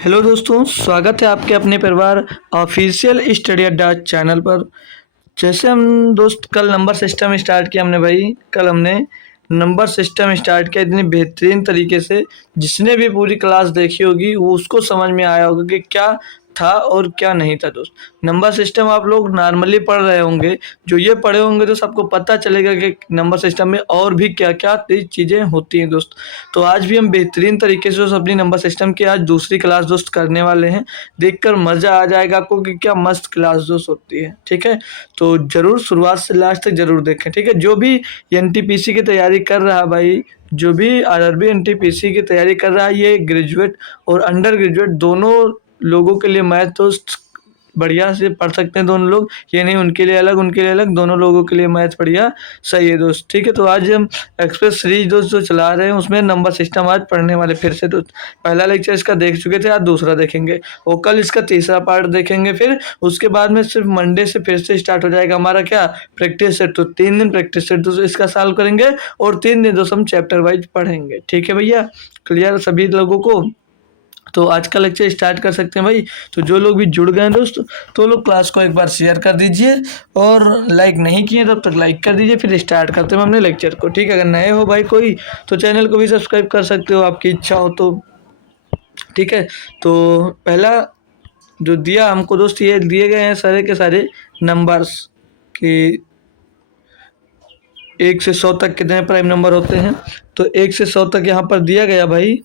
Hello दोस्तों, स्वागत है आपके अपने परिवार ऑफिशियल स्टडी अड्डा चैनल पर। जैसे हम दोस्त कल नंबर सिस्टम स्टार्ट किया हमने भाई, कल हमने नंबर सिस्टम स्टार्ट किया इतनी बेहतरीन तरीके से। जिसने भी पूरी क्लास देखी होगी वो उसको समझ में आया होगा कि क्या था और क्या नहीं था दोस्त। नंबर सिस्टम आप लोग नॉर्मली पढ़ रहे होंगे, जो ये पढ़े होंगे तो सबको पता चलेगा कि नंबर सिस्टम में और भी क्या क्या चीज़ें होती हैं दोस्त। तो आज भी हम बेहतरीन तरीके से उस अपनी नंबर सिस्टम की आज दूसरी क्लास दोस्त करने वाले हैं। देखकर मज़ा आ जाएगा आपको कि क्या मस्त क्लास दोस्त होती है। ठीक है, तो ज़रूर शुरुआत से लास्ट तक ज़रूर देखें। ठीक है, जो भी एनटीपीसी की तैयारी कर रहा है भाई, जो भी आरआरबी एनटीपीसी की तैयारी कर रहा है, ये ग्रेजुएट और अंडर ग्रेजुएट दोनों लोगों के लिए मैथ दोस्त बढ़िया से पढ़ सकते हैं दोनों लोग। ये नहीं उनके लिए अलग उनके लिए अलग, दोनों लोगों के लिए मैथ बढ़िया सही है दोस्त। ठीक है, तो आज हम एक्सप्रेस सीरीज दोस्त जो चला रहे हैं उसमें नंबर सिस्टम आज पढ़ने वाले फिर से दोस्त। पहला लेक्चर इसका देख चुके थे, आज दूसरा देखेंगे और कल इसका तीसरा पार्ट देखेंगे। फिर उसके बाद में सिर्फ मंडे से फिर से स्टार्ट हो जाएगा हमारा क्या प्रैक्टिस सेट। तो 3 दिन प्रैक्टिस सेट दोस्त इसका सॉल्व करेंगे और 3 दिन दोस्त हम चैप्टर वाइज पढ़ेंगे। ठीक है भैया, क्लियर सभी लोगों को? तो आज का लेक्चर स्टार्ट कर सकते हैं भाई। तो जो लोग भी जुड़ गए हैं दोस्त, तो लोग क्लास को एक बार शेयर कर दीजिए और लाइक नहीं किए तब तक लाइक कर दीजिए। फिर स्टार्ट करते हैं अपने लेक्चर को। ठीक है, अगर नए हो भाई कोई तो चैनल को भी सब्सक्राइब कर सकते हो, आपकी इच्छा हो तो। ठीक है, तो पहला जो दिया हमको दोस्त, ये दिए गए हैं सारे के सारे नंबर्स कि 1 से 100 तक कितने प्राइम नंबर होते हैं। तो 1 से 100 तक यहाँ पर दिया गया भाई।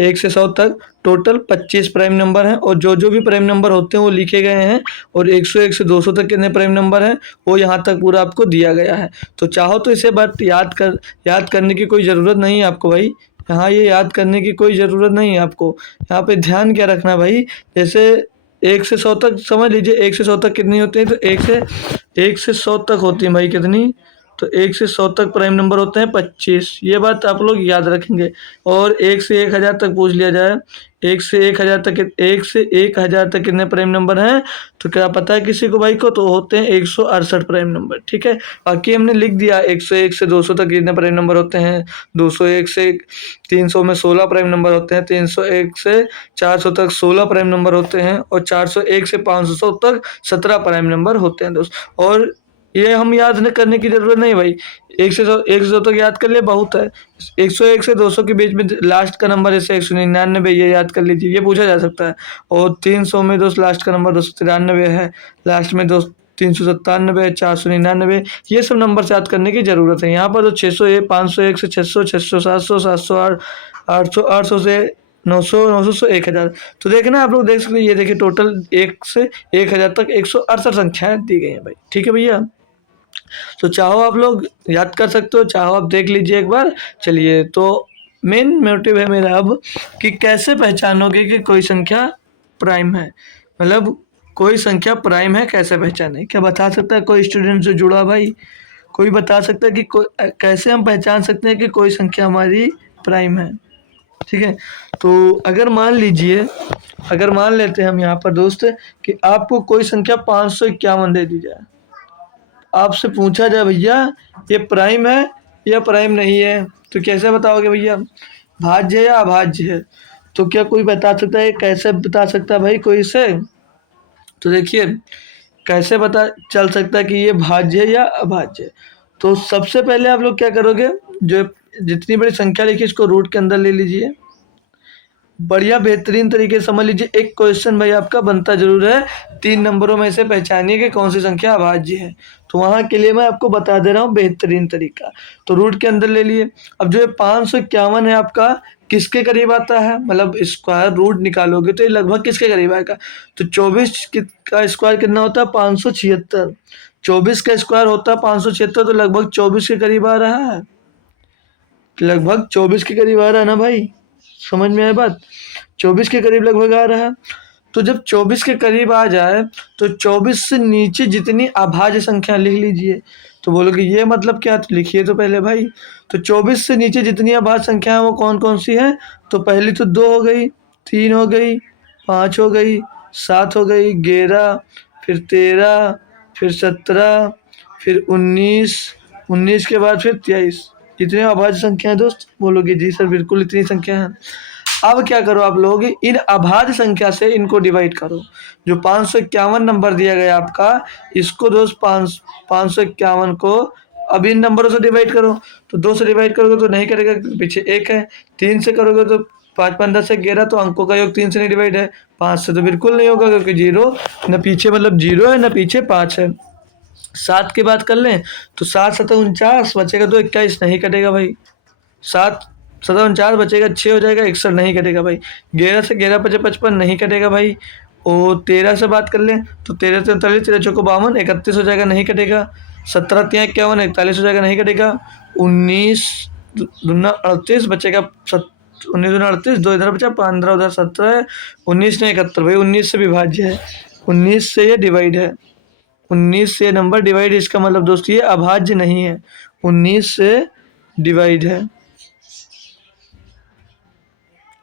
1 से 100 तक टोटल 25 प्राइम नंबर हैं और जो जो भी प्राइम नंबर होते हैं वो लिखे गए हैं। और 101 से 200 तक कितने प्राइम नंबर हैं वो यहाँ तक पूरा आपको दिया गया है। तो चाहो तो इसे बात याद करने की कोई ज़रूरत नहीं है आपको भाई। यहाँ ये याद करने की कोई ज़रूरत नहीं है आपको। यहाँ पे ध्यान क्या रखना भाई, जैसे 1 से 100 तक समझ लीजिए। 1 से 100 तक कितनी होती है, तो 1 से 100 तक होती है भाई कितनी, तो 1 से 100 तक प्राइम नंबर होते हैं 25। ये बात आप लोग याद रखेंगे। और 1 से 1000 तक पूछ लिया जाए, 1 से 1000 तक 1 से 1000 तक कितने प्राइम नंबर हैं, तो क्या पता है किसी को भाई को, तो होते हैं 168 प्राइम नंबर। ठीक है, बाकी हमने लिख दिया 101 से 200 तक कितने प्राइम नंबर होते हैं। 201 से 300 में 16 प्राइम नंबर होते हैं। 301 से 400 तक 16 प्राइम नंबर होते हैं और 401 से 500 तक 17 प्राइम नंबर होते हैं दोस्त। और ये हम याद न करने की जरूरत नहीं भाई। 1 से 100 तक याद कर ले बहुत है। 101 से 200 के बीच में लास्ट का नंबर जैसे 199, ये याद कर लीजिए, ये पूछा जा सकता है। और 300 में दोस्त लास्ट का नंबर 293 है, लास्ट में दोस्त 397, 499, ये सब नंबर याद करने की जरूरत है। यहाँ पर तो 601, 501 से 600, 600, 700, 708, 800, 800 से 900, 900 से 1000। तो देखना आप लोग देख सकते हैं, ये देखिए टोटल 1 से 1000 तक 168 संख्याएं दी गई हैं भाई। ठीक है भैया, तो चाहो आप लोग याद कर सकते हो, चाहो आप देख लीजिए एक बार। चलिए, तो मेन मोटिव है मेरा अब कि कैसे पहचानोगे कि कोई संख्या प्राइम है। मतलब कोई संख्या प्राइम है कैसे पहचाने, क्या बता सकता है कोई स्टूडेंट जो जुड़ा भाई? कोई बता सकता है कि कैसे हम पहचान सकते हैं कि कोई संख्या हमारी प्राइम है? ठीक है, तो अगर मान लेते हैं हम यहाँ पर दोस्त कि आपको कोई संख्या 551 दे दी जाए, आपसे पूछा जाए भैया ये प्राइम है या प्राइम नहीं है, तो कैसे बताओगे भैया? भाज्य है या अभाज्य है? तो क्या कोई बता सकता है, कैसे बता सकता है भाई कोई इसे? तो देखिए कैसे पता चल सकता है कि ये भाज्य है या अभाज्य है। तो सबसे पहले आप लोग क्या करोगे, जो जितनी बड़ी संख्या लिखी इसको रूट के अंदर ले लीजिए। बढ़िया बेहतरीन तरीके से समझ लीजिए। एक क्वेश्चन भाई आपका बनता जरूर है, 3 नंबरों में से पहचानिए कि कौन सी संख्या अभाज्य है। तो वहाँ के लिए मैं आपको बता दे रहा हूँ बेहतरीन तरीका। तो रूट के अंदर ले लिए। अब जो ये 551 है आपका किसके करीब आता है, मतलब स्क्वायर रूट निकालोगे तो ये लगभग किसके करीब आएगा? तो 24 का स्क्वायर कितना होता है? 576। 24 का स्क्वायर होता है 576, तो लगभग 24 के करीब आ रहा है। लगभग 24 के करीब आ रहा है ना भाई, समझ में आया बात? 24 के करीब लगभग आ रहा है। तो जब 24 के करीब आ जाए तो 24 से नीचे जितनी अभाज्य संख्या लिख लीजिए। तो बोलोगे ये मतलब क्या, तो लिखिए तो पहले भाई। तो 24 से नीचे जितनी अभाज्य संख्या है वो कौन कौन सी है? तो पहली तो 2 हो गई, 3 हो गई, 5 हो गई, 7 हो गई, 11, फिर 13, फिर 17, फिर 19, 19 के बाद फिर 23। इतने अभाज्य संख्या है दोस्त? बोलोगे जी सर बिल्कुल इतनी संख्या है। अब क्या करो आप लोग, इन अभाज्य संख्या से इनको डिवाइड करो। जो 551 नंबर दिया गया आपका, इसको दोस्त 551 को अब इन नंबरों से डिवाइड करो। तो 2 से डिवाइड करोगे तो नहीं करेगा, पीछे 1 है। 3 से करोगे तो 5 5 10 11, तो अंकों का योग 3 से नहीं डिवाइड है। 5 से तो बिल्कुल नहीं होगा, क्योंकि 0 न पीछे मतलब 0 है, न पीछे 5 है। 7 की बात कर लें तो 7 7 49 बचेगा, तो 21 नहीं कटेगा भाई। 7 7 49 बचेगा, 6 हो जाएगा, 61 नहीं कटेगा भाई। 11 से 11 बचे 55 नहीं कटेगा भाई। और 13 से बात कर लें तो 13 से 39, 13 चौको 52, 31 हो जाएगा, नहीं कटेगा। 17 3 51, 41 हो जाएगा, नहीं कटेगा। 19 दूना 38 बचेगा, 19 दूना 38, 2 इधर बचा, 15 उधर 17 है, 19 ने 71 भाई। 19 से विभाज्य है, 19 से ये डिवाइड है। 19 से नंबर डिवाइड, इसका मतलब दोस्त ये अभाज्य नहीं है, 19 से डिवाइड है,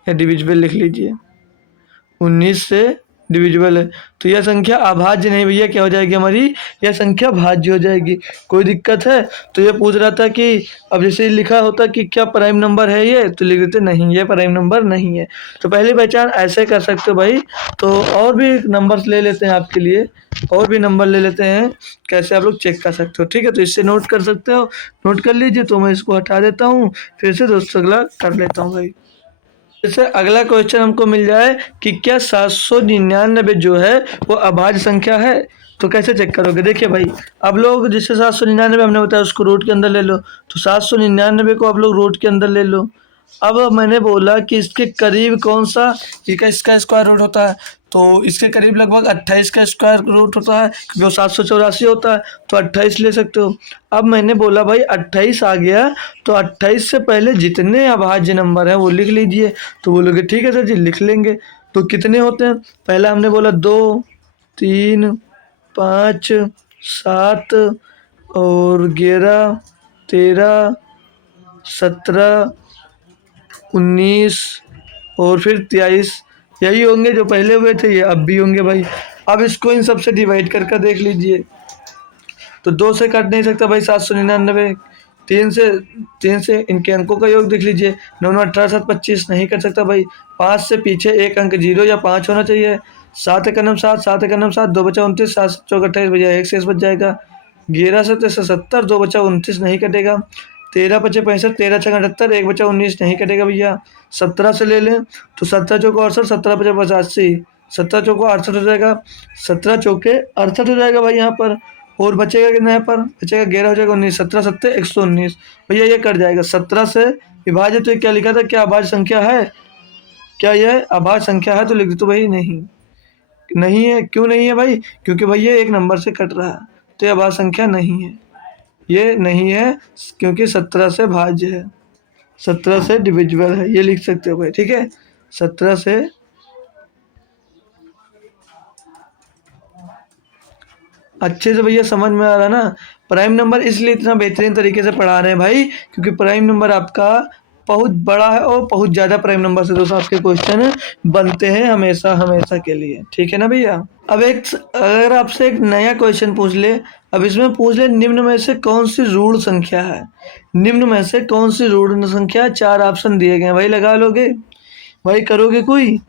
या डिविजिबल लिख लीजिए। 19 से डिविजिबल है, तो यह संख्या अभाज्य नहीं भैया, क्या हो जाएगी हमारी, यह संख्या भाज्य हो जाएगी। कोई दिक्कत है? तो ये पूछ रहा था कि अब जैसे लिखा होता कि क्या प्राइम नंबर है ये, तो लिख देते नहीं, ये प्राइम नंबर नहीं है। तो पहली पहचान ऐसे कर सकते हो भाई। तो और भी नंबर्स ले लेते हैं आपके लिए, और भी नंबर ले लेते हैं, कैसे आप लोग चेक कर सकते हो। ठीक है, तो इससे नोट कर सकते हो, नोट कर लीजिए। तो मैं इसको हटा देता हूँ, फिर से दोस्तों अगला कर लेता हूँ भाई। जैसे अगला क्वेश्चन हमको मिल जाए कि क्या 799 जो है वो अभाज्य संख्या है, तो कैसे चेक करोगे। देखिए भाई, अब लोग जैसे 799 हमने बताया उसको रूट के अंदर ले लो, तो 799 को आप लोग रूट के अंदर ले लो। अब मैंने बोला कि इसके करीब कौन सा, इसका स्क्वायर रूट होता है, तो इसके करीब लगभग 28 का स्क्वायर रूट होता है, क्योंकि वो 784 होता है, तो 28 ले सकते हो। अब मैंने बोला भाई 28 आ गया, तो 28 से पहले जितने अभाज्य नंबर हैं वो लिख लीजिए। तो बोलोगे ठीक है सर जी, लिख लेंगे। तो कितने होते हैं, पहला हमने बोला 2 3 5 7 और 11 13 17 19 और फिर 23, यही होंगे जो पहले हुए थे, ये अब भी होंगे भाई। अब इसको इन सबसे डिवाइड करके देख लीजिए। तो 2 से कट नहीं सकता भाई 799, 3 से इनके अंकों का योग देख लीजिए, 9 9 18 7 25 नहीं कर सकता भाई। 5 से पीछे एक अंक 0 या 5 होना चाहिए। 7 एक 7 7 एक 7, 2 बचा 29, 7 चौक 28 भैया, 1 शेष बच जाएगा। 11 से 70, 2 बचा 29 नहीं कटेगा। 13 बचे 65, 13 छः 78, 1 बचा 19 नहीं कटेगा भैया। 17 से ले लें तो 17 चौको 68, 17 बचा 85, 17 चौको 68 हो जाएगा, 17 चौके 68 हो जाएगा भाई यहाँ पर। और बचेगा कितना यहाँ पर, बचेगा 11 हो जाएगा 19, 17 7 119 भैया, ये कट जाएगा। 17 से विभाजित, तो क्या लिखा था, क्या अभाज्य संख्या है, क्या यह अभाज्य संख्या है, तो लिख दो तो भाई नहीं, नहीं है। क्यों नहीं है भाई, क्योंकि भाई ये एक नंबर से कट रहा है, तो ये अभाज्य संख्या नहीं है, ये नहीं है, क्योंकि 17 से भाज्य है, 17 से डिविजिबल है, ये लिख सकते हो भाई। ठीक है, 17 से अच्छे से भैया समझ में आ रहा ना। प्राइम नंबर इसलिए इतना बेहतरीन तरीके से पढ़ा रहे हैं भाई, क्योंकि प्राइम नंबर आपका बहुत बड़ा है, और बहुत ज़्यादा प्राइम नंबर से दोस्तों आपके क्वेश्चन बनते हैं हमेशा हमेशा के लिए। ठीक है ना भैया। अब अगर आपसे एक नया क्वेश्चन पूछ ले, अब इसमें पूछ ले निम्न में से कौन सी ऋण संख्या है, निम्न में से कौन सी ऋण संख्या, 4 ऑप्शन दिए गए हैं भाई, लगा लोगे भाई, करोगे कोई।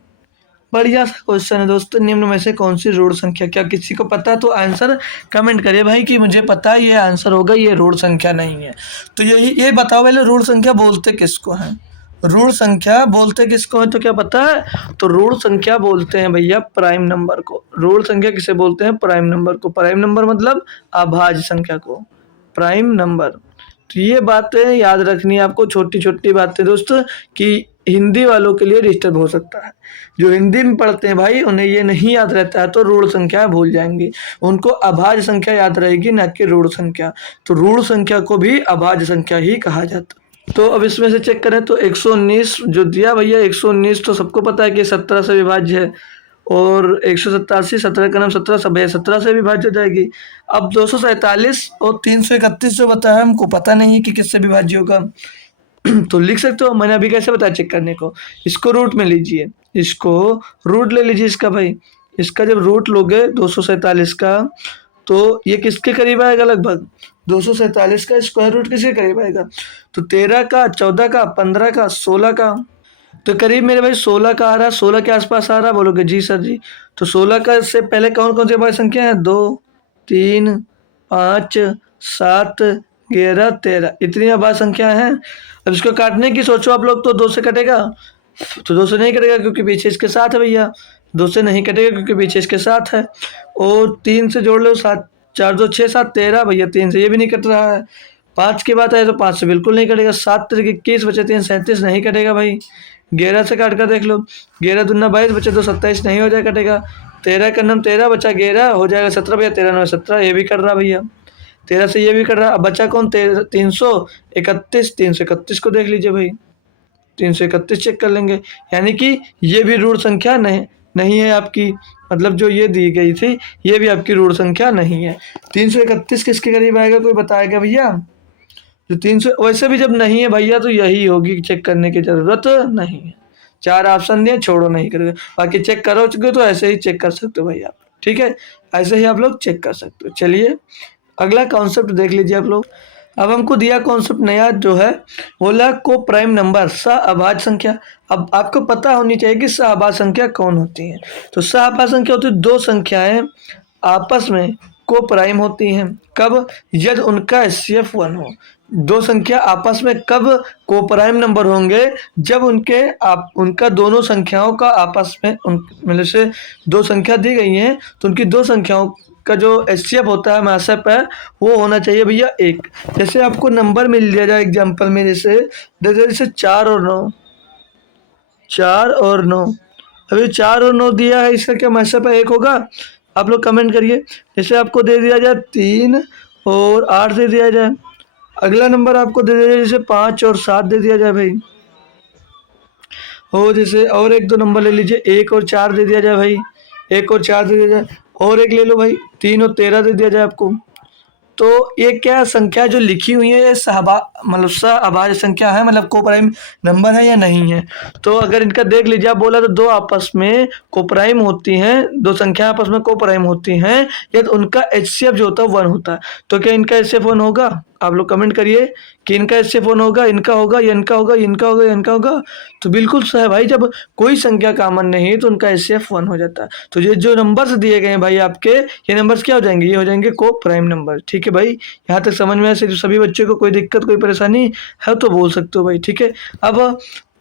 बढ़िया सा क्वेश्चन है दोस्तों, निम्न में से कौन सी ऋण संख्या, क्या किसी को पता तो आंसर कमेंट करिए भाई कि मुझे पता है ये आंसर होगा, ये ऋण संख्या नहीं है। तो ये बताओ पहले, ऋण संख्या बोलते किसको हैं, ऋण संख्या बोलते किसको है, तो क्या पता है, तो ऋण संख्या बोलते हैं भैया प्राइम नंबर को। ऋण संख्या किसे बोलते हैं, प्राइम नंबर को। प्राइम नंबर मतलब अभाज्य संख्या को, प्राइम नंबर। तो ये बातें याद रखनी है आपको, छोटी छोटी बातें दोस्तों, कि हिंदी वालों के लिए डिस्टर्ब हो सकता है। जो हिंदी में पढ़ते हैं भाई उन्हें ये नहीं याद रहता है, तो ऋण संख्या भूल जाएंगे, उनको अभाज्य संख्या याद रहेगी, ना कि ऋण संख्या। तो ऋण संख्या को भी अभाज्य संख्या ही कहा जाता है। तो अब इसमें से चेक करें तो 119 जो दिया भैया, 119 तो सबको पता है कि 17 से विभाज्य है, और 187, 17 का नाम 17, सब 17 से विभाज्य हो जाएगी। अब 247 और 331 जो बताया हमको पता नहीं है कि किससे विभाज्य होगा। तो लिख सकते हो, मैंने अभी कैसे बताया चेक करने को, इसको रूट में लीजिए, इसको रूट ले लीजिए इसका भाई। इसका जब रूट लोगे 247 का, तो ये किसके करीब आएगा, लगभग 247 का स्क्वायर रूट किसके करीब आएगा, तो 13 का, 14 का, 15 का, 16 का। तो करीब मेरे भाई 16 का आ रहा है, 16 के आसपास आ रहा है, बोलोगे जी सर जी। तो 16 का से पहले कौन कौन सी अभाज्य संख्या है? 2, 3, 5, 7, 11, 13, इतनी अभाज्य संख्या है। अब इसको काटने की सोचो आप लोग, तो 2 से कटेगा? तो 2 से नहीं कटेगा क्योंकि पीछे इसके साथ है भैया। 2 से नहीं कटेगा क्योंकि पीछे इसके साथ है। और 3 से जोड़ लो, 7, 4, 2, 6, 7, 13 भैया। 3 से ये भी नहीं कट रहा है। 5 की बात है तो 5 से बिल्कुल नहीं कटेगा। 7 तिरक 21 बचे 3 37 नहीं कटेगा भाई। 11 से काट कर देख लो, 11 दूना 22 बचे तो 27 नहीं हो जाए कटेगा। 13 का नाम 13 बचा, 11 हो जाएगा 17 भैया। 13 9 17, ये भी कट रहा भैया। 13 से ये भी कट रहा। अब बचा कौन? 331। 331 को देख लीजिए भाई, 331 चेक कर लेंगे। यानी कि ये भी ऋण संख्या नहीं है आपकी, मतलब जो ये दी गई थी ये भी आपकी ऋण संख्या नहीं है। 331 किसके करीब आएगा, कोई बताएगा भैया? जो 300 वैसे भी जब नहीं है भैया तो यही होगी, चेक करने की जरूरत नहीं है। 4 ऑप्शन दिए, छोड़ो नहीं करेगा, बाकी चेक करो चुके तो ऐसे ही चेक कर सकते हो भाई आप, ठीक है, ऐसे ही आप लोग चेक कर सकते हो। चलिए अगला कॉन्सेप्ट देख लीजिए आप लोग। अब हमको दिया कॉन्सेप्ट नया जो है, बोला को प्राइम नंबर सहअभाज्य संख्या। अब आपको पता होनी चाहिए कि सहअभाज्य संख्या कौन होती है। तो सहअभाज्य संख्या होती है दो संख्याएं आपस में को प्राइम होती हैं। कब? यदि उनका एचसीएफ 1 हो। दो संख्या आपस में कब को प्राइम नंबर होंगे? जब उनका दोनों संख्याओं का आपस में मतलब से दो संख्या दी गई हैं तो उनकी दो संख्याओं का जो एचसीएफ होता है, मैसअप है, वो होना चाहिए भैया 1। जैसे आपको नंबर मिल दिया जाए एग्जाम्पल में, जैसे 4 और 9, 4 और 9। अभी 4 और 9 दिया है, इसका क्या मैसअप है? 1 होगा? आप लोग कमेंट करिए। जैसे आपको दे दिया जाए 3 और 8 दे दिया जाए, अगला नंबर आपको दे दिया जाए जैसे 5 और 7 दे दिया जाए भाई, हो जैसे और 1 2 नंबर ले लीजिए, 1 और 4 दे दिया जाए भाई, 1 और 4 दे दिया जाए, और एक ले लो भाई, 3 और 13 दे दिया जाए आपको। तो ये क्या संख्या जो लिखी हुई है ये मतलब सहअभाज्य संख्या है, मतलब को प्राइम नंबर है या नहीं है? तो अगर इनका देख लीजिए, आप बोला तो दो आपस में को प्राइम होती हैं, दो संख्या आपस में को प्राइम होती हैं यदि उनका एचसीएफ जो होता है 1 होता है। तो क्या इनका एचसीएफ 1 होगा? आप लोग कमेंट करिए कि इनका एचसीएफ 1 होगा, इनका होगा, या इनका होगा, इनका होगा, या इनका होगा। तो बिल्कुल सही भाई, जब कोई संख्या कॉमन नहीं है तो उनका एचसीएफ 1 हो जाता है। तो ये जो नंबर्स दिए गए हैं भाई आपके, ये नंबर्स क्या हो जाएंगे? ये हो जाएंगे को प्राइम नंबर। ठीक है भाई, यहाँ तक समझ में आया? सभी बच्चों को कोई दिक्कत कोई परेशानी है तो बोल सकते हो भाई, ठीक है। अब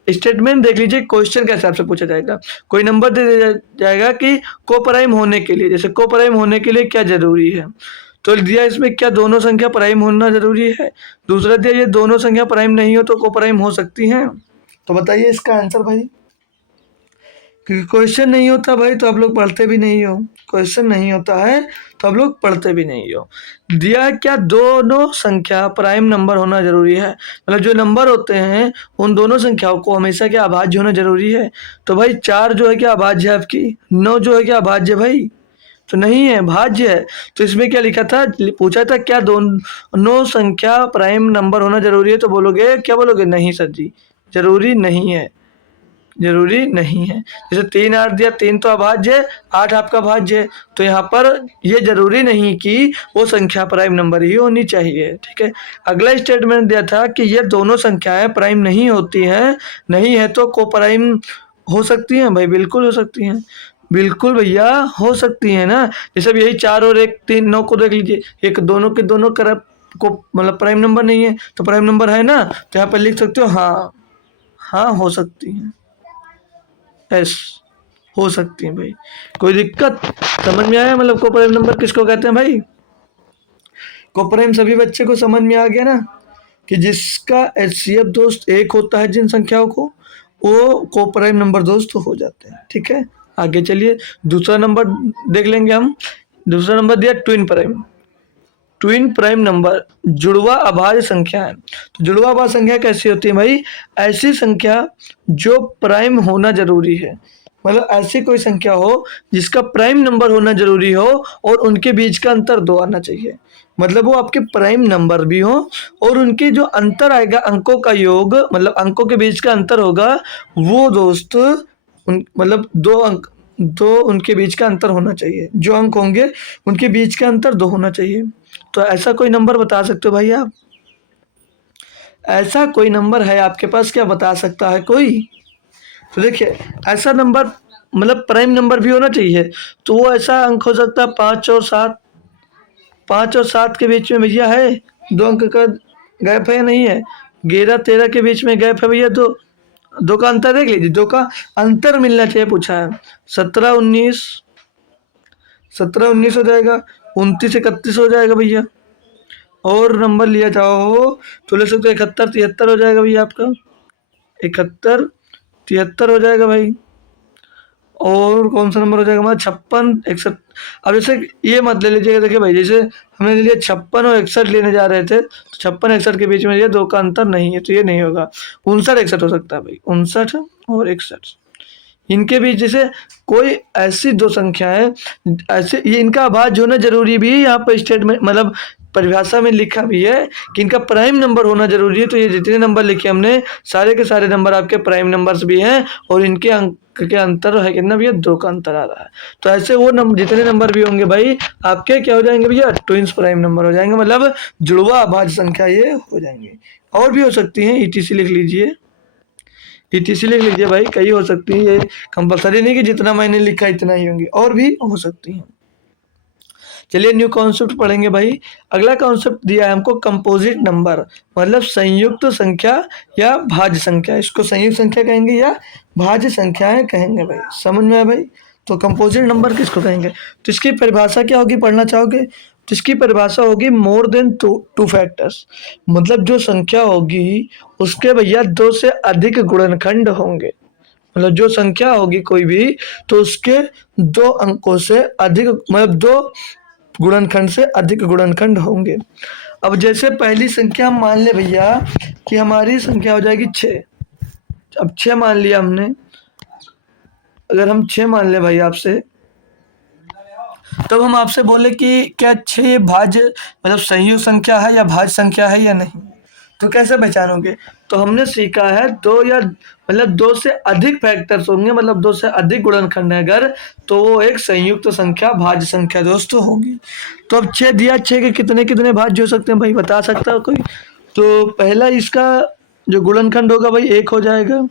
स्टेटमेंट देख लीजिए, क्वेश्चन के हिसाब से पूछा जाएगा। कोई नंबर दे दिया जाएगा कि को प्राइम होने के लिए, जैसे को प्राइम होने के लिए क्या जरूरी है, तो दिया इसमें क्या दोनों संख्या प्राइम होना जरूरी है। दूसरा दिया ये दोनों संख्या प्राइम नहीं हो तो को प्राइम हो सकती हैं। तो बताइए इसका आंसर भाई, क्योंकि क्वेश्चन नहीं होता भाई तो आप लोग पढ़ते भी नहीं हो, क्वेश्चन नहीं होता है तो आप लोग पढ़ते भी नहीं हो। दिया है क्या दोनों संख्या प्राइम नंबर होना जरूरी है, मतलब जो नंबर होते हैं उन दोनों संख्याओं को हमेशा क्या अभाज्य होना जरूरी है। तो भाई 4 जो है क्या अभाज्य है आपकी, 9 जो है क्या अभाज्य भाई, तो नहीं है, भाज्य है। तो इसमें क्या लिखा था, पूछा था क्या दोनों संख्या प्राइम नंबर होना जरूरी है, तो बोलोगे क्या बोलोगे? नहीं सर जी, जरूरी नहीं है, जरूरी नहीं है। जैसे 3 8 दिया, 3 तो अभाज्य है, 8 आपका भाज्य है, तो यहाँ पर ये जरूरी नहीं कि वो संख्या प्राइम नंबर ही होनी चाहिए, ठीक है। अगला स्टेटमेंट दिया था कि ये दोनों संख्याएं प्राइम नहीं होती हैं, नहीं है तो को प्राइम हो सकती हैं भाई, बिल्कुल हो सकती हैं, बिल्कुल भैया हो सकती है ना। जैसे अब यही 4 और 1 3 9 को देख लीजिए, एक दोनों के दोनों करप को मतलब प्राइम नंबर नहीं है तो प्राइम नंबर है ना, तो यहाँ पर लिख सकते हो हाँ, हाँ हो सकती हैं, एस हो सकती हैं भाई। कोई दिक्कत समझ में आया? मतलब को प्राइम नंबर किसको कहते हैं भाई? को प्राइम सभी बच्चे को समझ में आ गया ना, कि जिसका एचसीएफ दोस्त 1 होता है जिन संख्याओं को, वो को प्राइम नंबर दोस्त हो जाते हैं, ठीक है। आगे चलिए दूसरा नंबर देख लेंगे हम। दूसरा नंबर दिया twin prime. Twin prime number जुड़वा अभाज्य संख्या है। तो जुड़वा अभाज्य संख्या कैसी होती है भाई? ऐसी संख्या जो प्राइम होना जरूरी है, मतलब ऐसी कोई संख्या हो जिसका प्राइम नंबर होना जरूरी हो और उनके बीच का अंतर 2 आना चाहिए, मतलब वो आपके प्राइम नंबर भी हो और उनके जो अंतर आएगा अंकों का योग, मतलब अंकों के बीच का अंतर होगा, वो दोस्त मतलब 2 अंक, 2 उनके बीच का अंतर होना चाहिए, जो अंक होंगे उनके बीच का अंतर 2 होना चाहिए। तो ऐसा कोई नंबर बता सकते हो भाई आप? ऐसा कोई नंबर है आपके पास क्या बता सकता है कोई? तो देखिए ऐसा नंबर मतलब प्राइम नंबर भी होना चाहिए, तो वो ऐसा अंक हो सकता है 5 और 7, 5 और 7 के बीच में भैया है 2 अंक का गैप है या नहीं है? 11-13 के बीच में गैप है भैया, 2 का अंतर देख लीजिए, 2 का अंतर मिलना चाहिए पूछा है। 17-19, 17-19 हो जाएगा, 29-31 हो जाएगा भैया। और नंबर लिया जाओ तो ले सकते हो 71-73 हो जाएगा भैया आपका, 71-73 हो जाएगा भाई। और कौन सा नंबर हो जाएगा हमारा 56-61। अब जैसे ये मत ले लीजिएगा, देखिए भाई जैसे हमने ले लिया 56 और 61 लेने जा रहे थे, तो 56-61 के बीच में ये 2 का अंतर नहीं है, तो ये नहीं होगा। 59-61 हो सकता है भाई, 59 और 61 इनके बीच जैसे कोई ऐसी 2 संख्या है, ऐसे ये इनका आभाज्य होना जरूरी भी है, यहाँ पर स्टेटमेंट मतलब परिभाषा में लिखा भी है कि इनका प्राइम नंबर होना जरूरी है। तो ये जितने नंबर लिखे हमने सारे के सारे नंबर आपके प्राइम नंबर्स भी हैं, और इनके अंक के अंतर है कितना भैया, 2 का अंतर आ रहा है। तो ऐसे वो नंबर जितने नंबर भी होंगे भाई आपके क्या हो जाएंगे भैया, ट्विंस प्राइम नंबर हो जाएंगे, मतलब जुड़वा अभाज्य संख्या ये हो जाएंगे। और भी हो सकती हैं, ईटीसी लिख लीजिए, ईटीसी लिख लीजिए भाई, कई हो सकती है, ये कंपलसरी नहीं कि जितना मैंने लिखा इतना ही होंगी, और भी हो सकती हैं। चलिए न्यू कॉन्सेप्ट पढ़ेंगे भाई। अगला कॉन्सेप्ट दिया है हमको कंपोजिट नंबर, मतलब संयुक्त संख्या या भाज्य संख्या। इसको संयुक्त संख्या कहेंगे या भाज्य संख्याएं कहेंगे भाई, समझ में आया भाई? तो कंपोजिट नंबर किसको कहेंगे? तो इसकी परिभाषा क्या होगी, पढ़ना चाहोगे? तो इसकी परिभाषा होगी मोर देन टू फैक्टर्स, मतलब जो संख्या होगी उसके भैया 2 से अधिक गुणनखंड होंगे। मतलब जो संख्या होगी कोई भी, तो उसके 2 अंकों से अधिक, मतलब 2 गुणनखंड से अधिक गुणनखंड होंगे। अब जैसे पहली संख्या हम मान ले भैया कि हमारी संख्या हो जाएगी 6। अब 6 मान लिया हमने, अगर हम 6 मान ले भाई आपसे, तब हम आपसे बोले कि क्या 6 भाज्य मतलब संयुक्त संख्या है या भाज्य संख्या है या नहीं, तो कैसे पहचानोगे? तो हमने सीखा है 2 या मतलब 2 से अधिक फैक्टर्स होंगे, मतलब 2 से अधिक गुणनखंड है अगर, तो वो एक संयुक्त संख्या भाज्य संख्या दोस्तों होगी। तो अब 6 दिया, 6 के कितने कितने भाज्य हो सकते हैं भाई, बता सकता है कोई? तो पहला इसका जो गुणनखंड होगा भाई 1 हो जाएगा,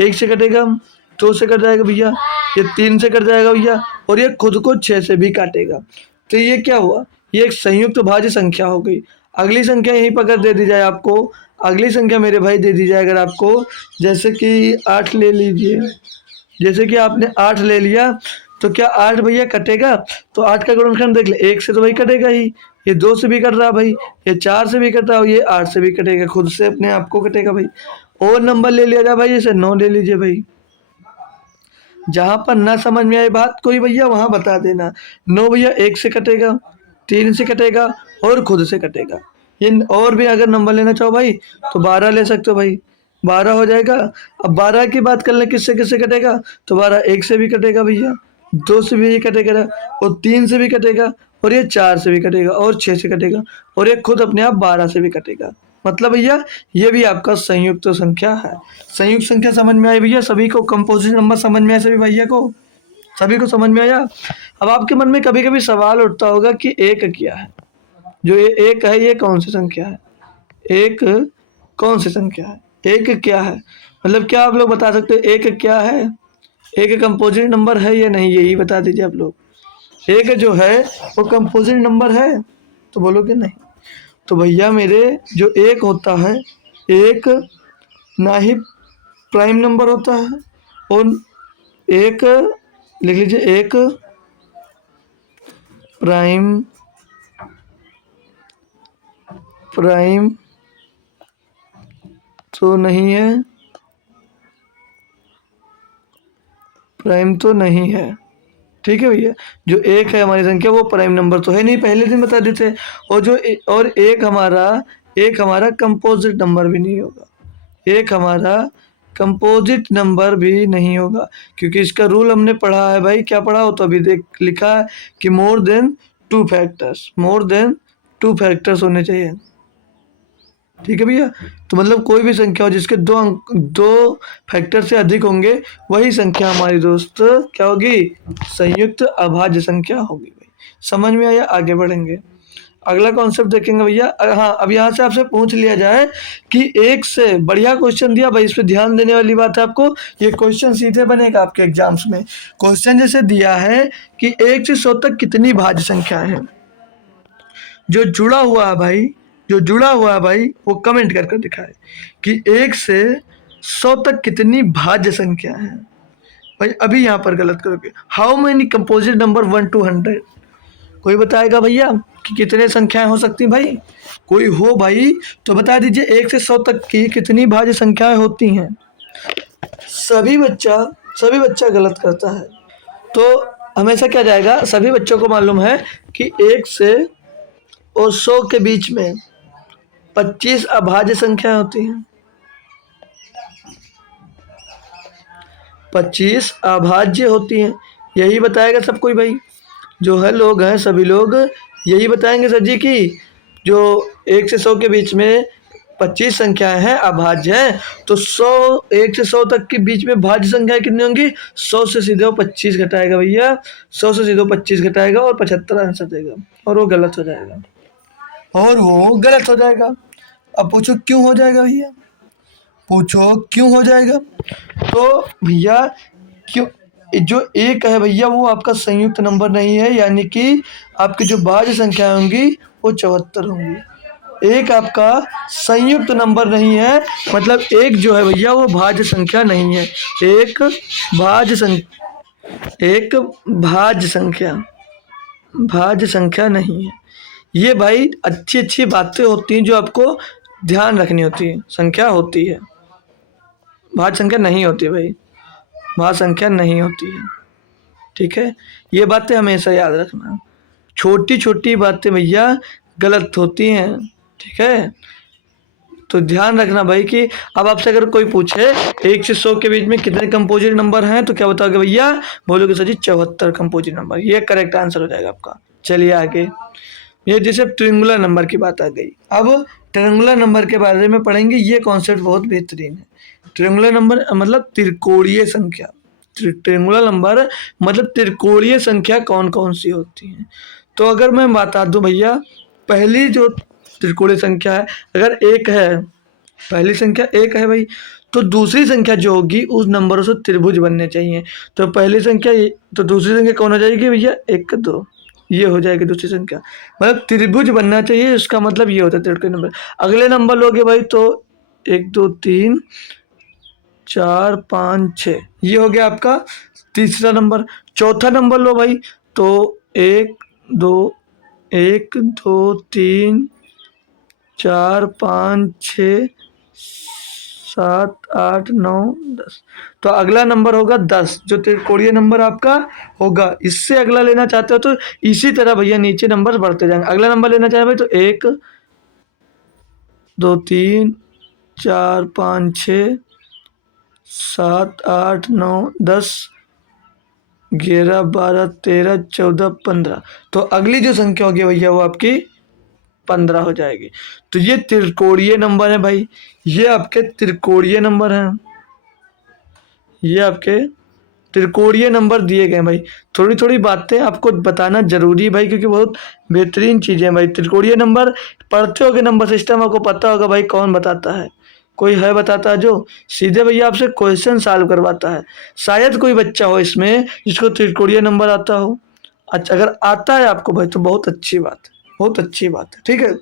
1 से कटेगा, 2 से कट जाएगा भैया, ये 3 से कट जाएगा भैया, और ये खुद को 6 से भी काटेगा। तो ये क्या हुआ, ये एक संयुक्त भाज्य संख्या हो गई। अगली संख्या यहीं पर अगर दे दी जाए आपको, अगली संख्या मेरे भाई दे दी जाए अगर आपको, जैसे कि 8 ले लीजिए, जैसे कि आपने 8 ले लिया, तो क्या 8 भैया कटेगा? तो 8 का गुणनखंड देख ले, 1 से तो भाई कटेगा ही, ये 2 से भी कट रहा भाई, ये 4 से भी कट रहा है, ये 8 से भी कटेगा, खुद से अपने आप को कटेगा भाई। और नंबर ले लिया जाए भाई, जैसे 9 ले लीजिए भाई। जहाँ पर ना समझ में आए बात कोई भैया वहाँ बता देना। 9 भैया 1 से कटेगा, 3 से कटेगा और खुद से कटेगा। ये और भी अगर नंबर लेना चाहो भाई तो 12 ले सकते हो भाई, 12 हो जाएगा। अब 12 की बात कर ले किससे किससे कटेगा, तो 12 1 से भी कटेगा भैया, 2 से भी ये कटेगा, और 3 से भी कटेगा, और ये 4 से भी कटेगा, और 6 से कटेगा, और ये खुद अपने आप 12 से भी कटेगा। मतलब भैया ये भी आपका संयुक्त संख्या है। संयुक्त संख्या समझ में आई भैया सभी को? कंपोजिट नंबर समझ में आया सभी भैया को? सभी को समझ में आया? अब आपके मन में कभी कभी सवाल उठता होगा कि एक क्या है, जो ये एक है ये कौन सी संख्या है, एक कौन सी संख्या है, एक क्या है? मतलब क्या आप लोग बता सकते हो एक क्या है? एक कंपोजिट नंबर है या नहीं, यही बता दीजिए आप लोग। एक जो है वो कंपोजिट नंबर है, तो बोलोगे नहीं। तो भैया मेरे जो एक होता है, एक ना ही प्राइम नंबर होता है, और एक लिख लीजिए, एक प्राइम प्राइम तो नहीं है, प्राइम तो नहीं है। ठीक है भैया, जो एक है हमारी संख्या वो प्राइम नंबर तो है नहीं, पहले दिन बता देते। और जो और एक हमारा कंपोजिट नंबर भी नहीं होगा, एक हमारा कंपोजिट नंबर भी नहीं होगा, क्योंकि इसका रूल हमने पढ़ा है भाई। क्या पढ़ा हो तो अभी देख लिखा है कि more than 2 factors, more than 2 factors होने चाहिए। ठीक है भैया, तो मतलब कोई भी संख्या हो जिसके 2 फैक्टर से अधिक होंगे, वही संख्या हमारी दोस्त क्या होगी, संयुक्त अभाज्य संख्या होगी भाई। समझ में आया? आगे बढ़ेंगे। अगला कॉन्सेप्ट देखेंगे भैया। हाँ, अब यहाँ से आपसे पूछ लिया जाए कि एक से बढ़िया क्वेश्चन दिया भाई, इस पे ध्यान देने वाली बात है आपको। ये क्वेश्चन सीधे बनेगा आपके एग्जाम्स में। क्वेश्चन जैसे दिया है कि 1 से 100 तक कितनी भाज्य संख्या है, जो जुड़ा हुआ है भाई, जो जुड़ा हुआ है भाई वो कमेंट करके दिखाए कि 1 से 100 तक कितनी भाज्य संख्या है। भाई अभी यहाँ पर गलत करोगे। How many composite number 1 to 100? कोई बताएगा भैया कि कितने संख्याएं हो सकती भाई? कोई हो भाई तो बता दीजिए 1 से 100 तक की कितनी भाज्य संख्याएं होती हैं। सभी बच्चा गलत करता है। तो हमेशा क्या जाएगा, सभी बच्चों को मालूम है कि 1 से और 100 के बीच में 25 अभाज्य संख्याएं होती हैं। 25 अभाज्य होती हैं, यही बताएगा सब कोई भाई। जो है लोग हैं सभी लोग यही बताएंगे सर जी की जो 1 से 100 के बीच में 25 संख्याएं हैं अभाज्य हैं, तो 1 से 100 तक के बीच में भाज्य संख्याएं कितनी होंगी? 100 से सीधे वो 25 घटाएगा भैया, 100 से सीधे 25 घटाएगा और 75 आंसर देगा, और वो गलत हो जाएगा, अब पूछो क्यों हो जाएगा भैया, पूछो क्यों हो जाएगा? तो भैया क्यों, जो एक है भैया वो आपका संयुक्त नंबर नहीं है, यानी कि आपकी जो भाज्य संख्या होंगी वो 74 होंगी। एक आपका संयुक्त नंबर नहीं है, मतलब एक जो है भैया वो भाज्य संख्या नहीं है। एक भाज्य संख्या नहीं है। ये भाई अच्छी अच्छी बातें होती हैं जो आपको ध्यान रखनी होती है। संख्या होती है, भाज्य संख्या नहीं होती भाई, भाज्य संख्या नहीं होती है, ठीक है। ये बातें हमेशा याद रखना, छोटी छोटी बातें भैया गलत होती हैं, ठीक है। तो ध्यान रखना भाई कि अब आपसे अगर कोई पूछे 1 से 100 के बीच में कितने कंपोजिट नंबर हैं, तो क्या बताओगे भैया? बोलोगे सर जी 74 कंपोजिट नंबर, ये करेक्ट आंसर हो जाएगा आपका। चलिए आगे, ये जैसे ट्रिंगुलर नंबर की बात आ गई। अब ट्रिंगुलर नंबर के बारे में पढ़ेंगे, ये कॉन्सेप्ट बहुत बेहतरीन है। ट्रिंगुलर नंबर मतलब त्रिकोणीय संख्या। ट्रिंगुलर नंबर मतलब त्रिकोणीय संख्या कौन कौन सी होती हैं? तो अगर मैं बता दूं भैया, पहली जो त्रिकोणीय संख्या है, अगर एक है, पहली संख्या एक है भाई, तो दूसरी संख्या जो होगी उस नंबरों से त्रिभुज बनने चाहिए। तो पहली संख्या, तो दूसरी संख्या कौन हो जाएगी भैया? 1 2, ये हो जाएगी दूसरी संख्या, मतलब त्रिभुज बनना चाहिए, इसका मतलब ये होता है त्रिकोणीय नंबर। अगले नंबर लोगे भाई तो 1 2 3 4 5 6, ये हो गया आपका तीसरा नंबर। चौथा नंबर लो भाई तो 1 2 3 4 5 6 7 8 9 10, तो अगला नंबर होगा 10, जो त्रिकोणीय नंबर आपका होगा। इससे अगला लेना चाहते हो तो इसी तरह भैया नीचे नंबर बढ़ते जाएंगे। अगला नंबर लेना चाहे भाई तो 1 2 3 4 5 6 7 8 9 10 11 12 13 14 15, तो अगली जो संख्या होगी भैया वो आपकी 15 हो जाएगी। तो ये त्रिकोणीय नंबर है भाई, ये आपके त्रिकोणीय नंबर हैं, ये आपके त्रिकोणीय नंबर दिए गए भाई। थोड़ी थोड़ी बातें आपको बताना जरूरी है भाई, क्योंकि बहुत बेहतरीन चीज़ें भाई। त्रिकोणीय नंबर पढ़ते होगे, नंबर सिस्टम आपको पता होगा भाई, कौन बताता है? कोई है बताता है जो सीधे भैया आपसे क्वेश्चन सॉल्व करवाता है। शायद कोई बच्चा हो इसमें जिसको त्रिकोणीय नंबर आता हो। अच्छा, अगर आता है आपको भाई तो बहुत अच्छी बात है, बहुत अच्छी बात है, ठीक है।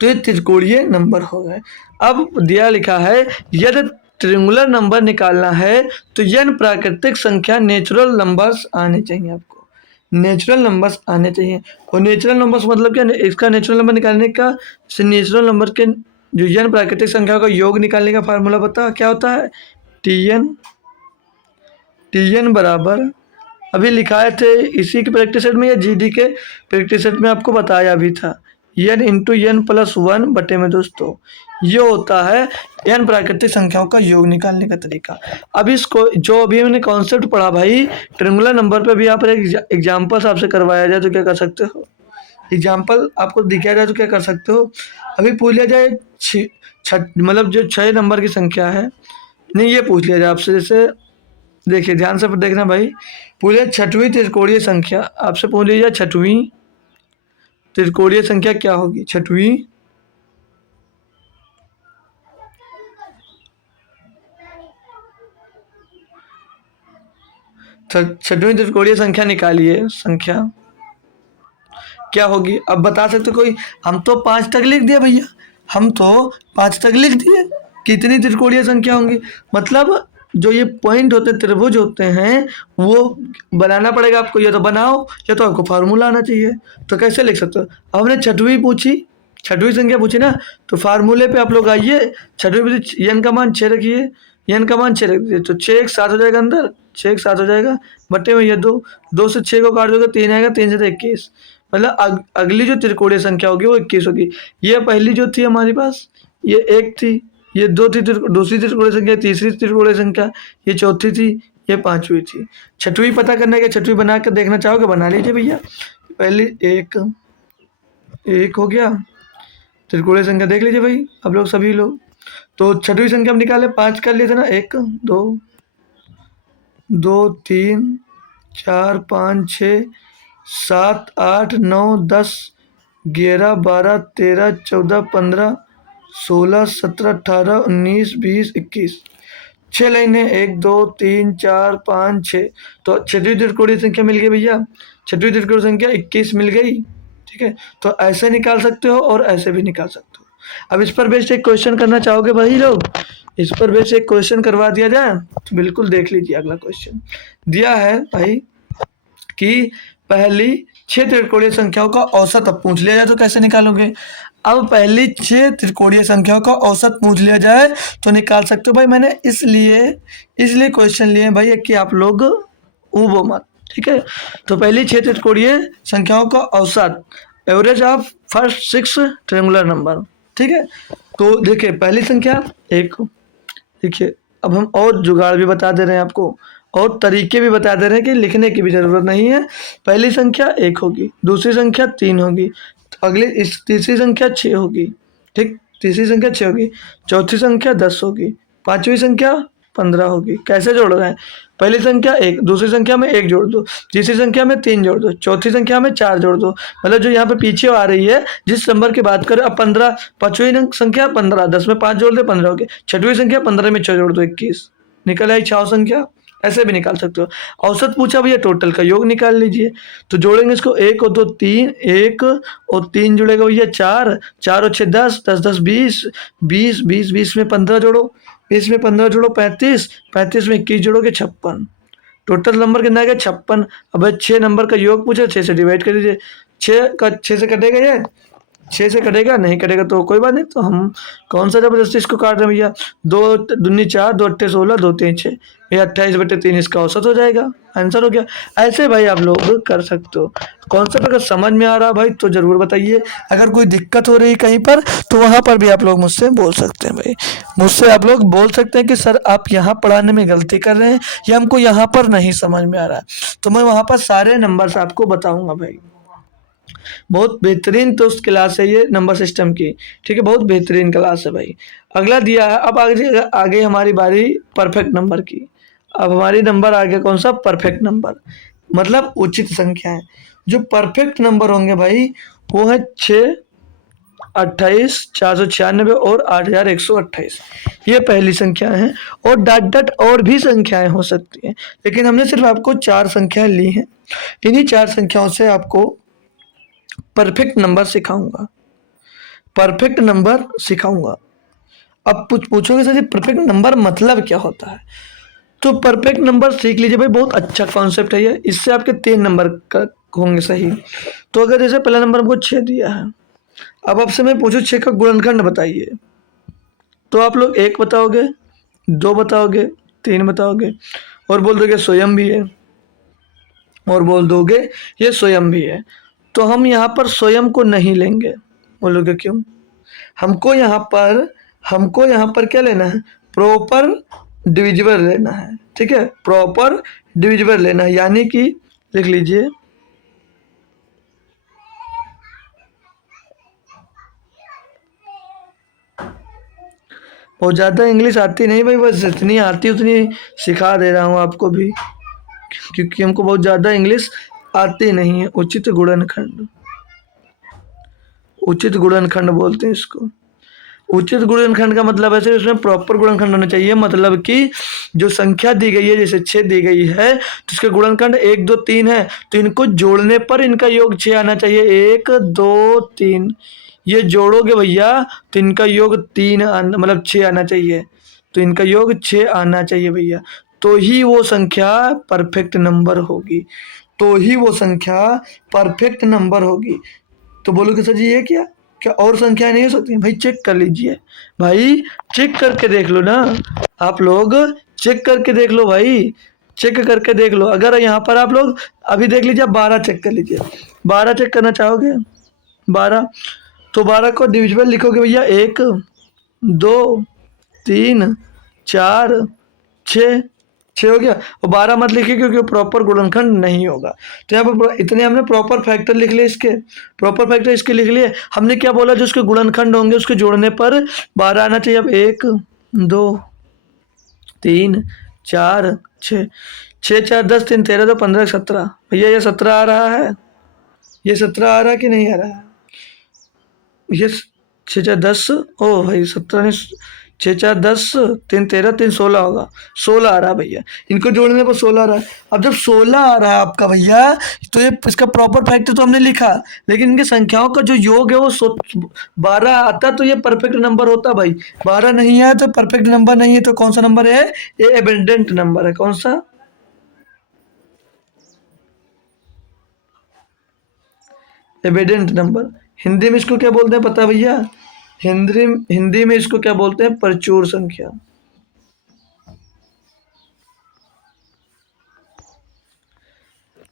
तो ये त्रिकोणीय नंबर हो गए। अब दिया लिखा है यदि ट्रिंगुलर नंबर निकालना है तो n प्राकृतिक संख्या नेचुरल नंबर्स आने चाहिए। आपको नेचुरल नंबर्स आने चाहिए, और नेचुरल नंबर्स मतलब क्या? इसका नेचुरल नंबर निकालने का, नेचुरल नंबर के जो n प्राकृतिक संख्या का योग निकालने का फार्मूला पता क्या होता है? Tn बराबर, अभी लिखाए थे इसी के प्रैक्टिस सेट में या जीडी के प्रैक्टिस सेट में आपको बताया भी था, n इंटू n प्लस 1 बटे में दोस्तों, ये होता है n प्राकृतिक संख्याओं का योग निकालने का तरीका। अब इसको जो अभी हमने कॉन्सेप्ट पढ़ा भाई ट्रिंगुलर नंबर पे भी यहाँ पर एक एग्जाम्पल आपसे करवाया जाए तो क्या कर सकते हो? एग्जाम्पल आपको दिखाया जाए तो क्या कर सकते हो? अभी पूछ लिया जाए मतलब जो 6 नंबर की संख्या है, नहीं ये पूछ लिया जाए आपसे, जैसे देखिए ध्यान से देखना भाई, पूरे 6वीं त्रिकोणीय संख्या आपसे पूछ लीजिए 6वीं त्रिकोणीय संख्या क्या होगी? छठवीं छठवीं त्रिकोणीय संख्या निकालिए, संख्या क्या होगी? अब बता सकते कोई? हम तो 5 तक लिख दिए भैया, हम तो 5 तक लिख दिए। कितनी त्रिकोणीय संख्या होंगी? मतलब जो ये पॉइंट होते हैं, त्रिभुज होते हैं, वो बनाना पड़ेगा आपको, या तो बनाओ या तो आपको फार्मूला आना चाहिए। तो कैसे लिख सकते हो? हमने छठवीं पूछी, छठवीं संख्या पूछी ना, तो फार्मूले पे आप लोग आइए। छठवीं पूछी, एन का मान 6 रखिए, एन का मान 6 रख दीजिए, तो 6 एक 7 हो जाएगा, अंदर 6 एक 7 हो जाएगा, बटे में ये 2, 2 से 6 को काट दोगे 3 आएगा, 3 से 21। मतलब अगली जो त्रिकोणीय संख्या होगी वो 21 होगी। ये पहली जो थी हमारे पास, ये 1 थी, ये 2 थी, दूसरी त्रिकोणीय संख्या, तीसरी त्रिकोणीय संख्या, ये चौथी थी, ये पांचवी थी। छठवीं पता करने के, छठवीं बना कर देखना चाहोगे, बना लीजिए भैया। पहली एक हो गया, त्रिकोणीय संख्या देख लीजिए भाई आप लोग, सभी लोग। तो छठवीं संख्या हम निकाले, 5 कर लिए थे ना, 1 2 2 3 4 5 6 7 8 9 10 11 12 13 14 15 16 17 18 19 20 21। 6 लाइनें, 1 2 3 4 5 6। तो छठवीं त्रिकोणीय संख्या मिल गई भैया, छठवीं त्रिकोणीय संख्या 21 मिल गई। ठीक है, तो ऐसे निकाल सकते हो और ऐसे भी निकाल सकते हो। अब इस पर बेस्ड एक क्वेश्चन करना चाहोगे भाई लोग? इस पर बेस्ड एक क्वेश्चन करवा दिया जाए तो बिल्कुल देख लीजिए। अगला क्वेश्चन दिया है भाई कि पहली 6 त्रिकोणीय संख्याओं का औसत अब पूछ लिया जाए तो कैसे निकालोगे? अब पहली 6 त्रिकोणीय संख्याओं का औसत पूछ लिया जाए तो निकाल सकते हो भाई। मैंने इसलिए क्वेश्चन लिए भाई कि आप लोग ऊबो मत। ठीक है, तो पहली 6 त्रिकोणीय संख्याओं का औसत, average of first 6 triangular number. ठीक है, तो देखिए पहली संख्या 1। देखिए अब हम और जुगाड़ भी बता दे रहे हैं आपको, और तरीके भी बता दे रहे हैं कि लिखने की भी ज़रूरत नहीं है। पहली संख्या 1 होगी, दूसरी संख्या 3 होगी, अगली इस तीसरी संख्या 6 होगी। ठीक, तीसरी संख्या 6 होगी, चौथी संख्या 10 होगी, पांचवी संख्या 15 होगी। कैसे जोड़ रहे हैं? पहली संख्या 1, दूसरी संख्या में 1 जोड़ दो, तीसरी संख्या में 3 जोड़ दो, चौथी संख्या में 4 जोड़ दो। मतलब जो यहाँ पे पीछे आ रही है, जिस नंबर की बात करें, अब 15, पांचवी संख्या 15, 10 में 5 जोड़ दे 15 हो गए, छठवीं संख्या 15 में 6 जोड़ दो 21, निकल आई 6 संख्या। ऐसे भी निकाल सकते हो। औसत पूछा भैया, टोटल का योग निकाल लीजिए। तो जोड़ेंगे इसको, 1 और 2 3, 1 और 3 जुड़ेगा भैया 4, 4 और 6 10, 10 10 20, 20 20 20 में 15 जोड़ो, 20 में 15 जोड़ो 35, 35 में 21 जोड़ोगे 56। टोटल नंबर कितना आ गया? 56। अब 6 नंबर का योग पूछा, 6 से डिवाइड कर दीजिए। 6 से कटेगा, ये 6 से कटेगा, नहीं कटेगा तो कोई बात नहीं। तो हम कौन सा जबरदस्ती इसको काट रहे हैं भैया? 2 दूनी 4, 2 अट्ठे 16, 2 3 6, ये 28/3 इसका औसत हो जाएगा। आंसर हो गया। ऐसे भाई आप लोग कर सकते हो। कॉन्सेप्ट अगर समझ में आ रहा भाई तो जरूर बताइए। अगर कोई दिक्कत हो रही है कहीं पर तो वहाँ पर भी आप लोग मुझसे बोल सकते हैं भाई। मुझसे आप लोग बोल सकते हैं कि सर आप यहाँ पढ़ाने में गलती कर रहे हैं या हमको यहाँ पर नहीं समझ में आ रहा है, तो मैं वहाँ पर सारे नंबर्स आपको बताऊँगा भाई। बहुत बेहतरीन तो उस क्लास है ये नंबर सिस्टम की। ठीक है, बहुत बेहतरीन क्लास है भाई। अगला दिया है, अब आगे हमारी बारी परफेक्ट नंबर की। अब हमारी नंबर आ गया कौन सा? परफेक्ट नंबर, मतलब उचित संख्याएं। जो परफेक्ट नंबर होंगे भाई वो है 6, 28, 496 और 8128। ये पहली संख्याएं हैं, और डॉट डॉट और भी संख्याएं हो सकती हैं, लेकिन हमने सिर्फ आपको 4 संख्याएं ली हैं। इन्हीं 4 संख्याओं से आपको परफेक्ट नंबर सिखाऊंगा, परफेक्ट नंबर सिखाऊंगा। अब पूछोगे सर परफेक्ट नंबर मतलब क्या होता है? तो परफेक्ट नंबर सीख लीजिए भाई, बहुत अच्छा कॉन्सेप्ट है ये। इससे आपके 3 नंबर होंगे सही। तो अगर जैसे पहला नंबर हमको 6 दिया है, अब आपसे मैं पूछूं 6 का गुणनखंड बताइए, तो आप लोग 1 बताओगे, 2 बताओगे, 3 बताओगे, और बोल दोगे स्वयं भी है, और बोल दोगे ये स्वयं भी है। तो हम यहाँ पर स्वयं को नहीं लेंगे। बोलोगे क्यों? हमको यहाँ पर क्या लेना है? प्रॉपर डिविजिबल लेना है। ठीक है, प्रॉपर डिविजिबल लेना है, यानी कि लिख लीजिए, बहुत ज़्यादा इंग्लिश आती नहीं भाई, बस जितनी आती उतनी सिखा दे रहा हूँ आपको भी, क्योंकि हमको बहुत ज़्यादा इंग्लिश आती नहीं है। उचित गुणनखंड, उचित गुणनखंड बोलते हैं इसको। उचित गुणनखंड का मतलब ऐसे उसमें प्रॉपर गुणनखंड होना चाहिए, मतलब कि जो संख्या दी गई है जैसे 6 दी गई है तो इसके गुणनखंड 1 2 3 है, तो इनको जोड़ने पर इनका योग 6 आना चाहिए। 1 2 3 ये जोड़ोगे भैया तो इनका योग 3 मतलब 6 आना चाहिए, तो इनका योग 6 आना चाहिए भैया, तो ही वो संख्या परफेक्ट नंबर होगी, तो ही वो संख्या परफेक्ट नंबर होगी। तो बोलोगे सर जी ये क्या, क्या और संख्याएं नहीं हो सकती? भाई चेक कर लीजिए, भाई चेक करके देख लो ना, आप लोग चेक करके देख लो भाई, चेक करके देख लो। अगर यहाँ पर आप लोग अभी देख लीजिए, 12 चेक कर लीजिए, 12 चेक करना चाहोगे 12, तो 12 को डिविजिबल लिखोगे भैया 1 2 3 4 6, 6 हो गया। और 12 मत लिखिए क्योंकि प्रॉपर गुणनखंड नहीं होगा। तो यहाँ पर इतने हमने प्रॉपर फैक्टर लिख लिए, इसके प्रॉपर फैक्टर इसके लिख लिए। हमने क्या बोला, जो उसके गुणनखंड होंगे उसके जोड़ने पर 12 आना चाहिए। अब 1 2 3 4 6, 6 4 10 3 13 2 15 17, भैया ये 17 आ रहा है, ये 17 आ रहा है कि नहीं आ रहा है? ये 6 4 10, ओ भाई 17 ने 6 4 10 3 13 3 16 होगा, 16 आ रहा है भैया, इनको जोड़ने पर 16 आ रहा है। अब जब 16 आ रहा है आपका भैया, तो ये इसका प्रॉपर फैक्टर तो हमने लिखा, लेकिन इनकी संख्याओं का जो योग है वो 12 आता तो ये परफेक्ट नंबर होता भाई। 12 नहीं आया तो परफेक्ट नंबर नहीं है, तो कौन सा नंबर है? ये एबेंडेंट नंबर है। कौन सा? Evident number. हिंदी में इसको क्या बोलते हैं पता है भैया? हिंदी में इसको क्या बोलते हैं? प्रचुर संख्या।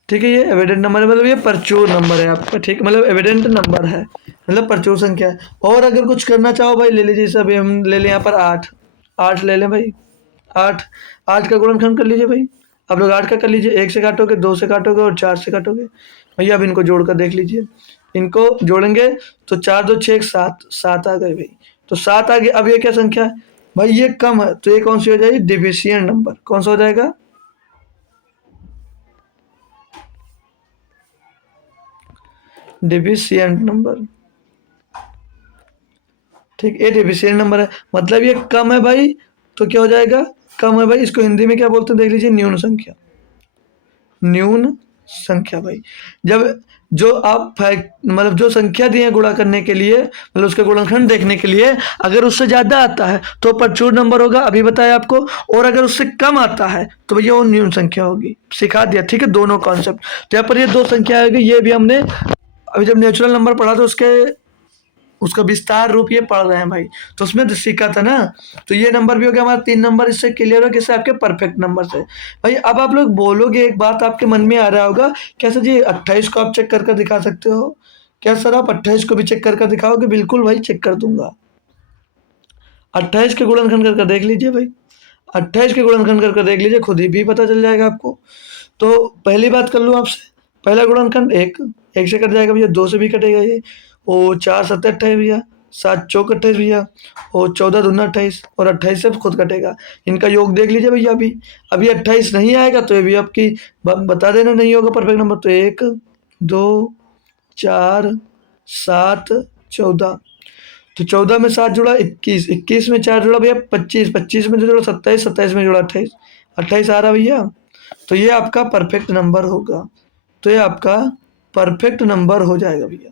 ठीक है, ये एविडेंट नंबर है, मतलब ये प्रचुर नंबर है आपका, ठीक है, मतलब एविडेंट नंबर है, मतलब प्रचुर संख्या है। और अगर कुछ करना चाहो भाई ले लीजिए, सब हम ले लें यहाँ पर 8, 8 ले लें भाई, 8, 8 का गुणनखंड कर लीजिए भाई। आप लोग 8 का कर लीजिए, 1 से काटोगे, 2 से काटोगे और 4 से काटोगे भैया। अब इनको जोड़ कर देख लीजिए, इनको जोड़ेंगे तो 4 2 6 7, 7 आ गए भाई, तो 7 आ गए। अब ये क्या संख्या है भाई? ये कम है, तो ये कौन सी हो जाएगी? डिविशियंट नंबर। कौन सा हो जाएगा? डिविशियंट नंबर। ठीक, ये डिविशियंट नंबर है, मतलब ये कम है भाई, तो क्या हो जाएगा? कम है भाई। इसको हिंदी में क्या बोलते हैं देख लीजिए? न्यून संख्या। न्यून संख्या भाई, जब जो आप मतलब जो संख्या दी है गुणा करने के लिए, मतलब उसके गुणनखंड देखने के लिए, अगर उससे ज्यादा आता है तो प्रचुर नंबर होगा, अभी बताया आपको। और अगर उससे कम आता है तो भैया वो न्यून संख्या होगी। सिखा दिया, ठीक है, दोनों कॉन्सेप्ट। तो यहाँ पर ये दो संख्या आएगी, ये भी हमने अभी जब नेचुरल नंबर पढ़ा था उसका विस्तार रूप ये पढ़ रहे हैं भाई, तो उसमें तो सीखा था ना। तो ये नंबर भी हो गया हमारा 3 नंबर, इससे क्लियर हो किससे? आपके परफेक्ट नंबर से भाई। अब आप लोग बोलोगे, एक बात आपके मन में आ रहा होगा, कैसे जी 28 को आप चेक कर कर दिखा सकते हो क्या सर? आप 28 को भी चेक कर कर दिखाओगे? बिल्कुल भाई, चेक कर दूंगा। 28 के गुणनखंड कर कर देख लीजिए भाई, 28 के गुणनखंड कर कर देख लीजिए, खुद ही भी पता चल जाएगा आपको। तो पहली बात कर लूँ आपसे, पहला गुणनखंड 1, 1 से कट जाएगा भैया, 2 से भी कटेगा ये, और 4 7 28 भैया, 7 चौक 28 भैया, और 14 दूना 28, और 28 से खुद कटेगा। इनका योग देख लीजिए भैया। अभी 28 नहीं आएगा तो ये भी आपकी बता देना नहीं होगा परफेक्ट नंबर। तो 1 2 4 7 14, तो 14 में 7 जुड़ा 21, 21 में 4 जुड़ा भैया 25, 25 में जुड़ा 27, 27 में जुड़ा 28, 28 आ रहा भैया। तो ये आपका परफेक्ट नंबर होगा, तो ये आपका परफेक्ट नंबर हो जाएगा भैया।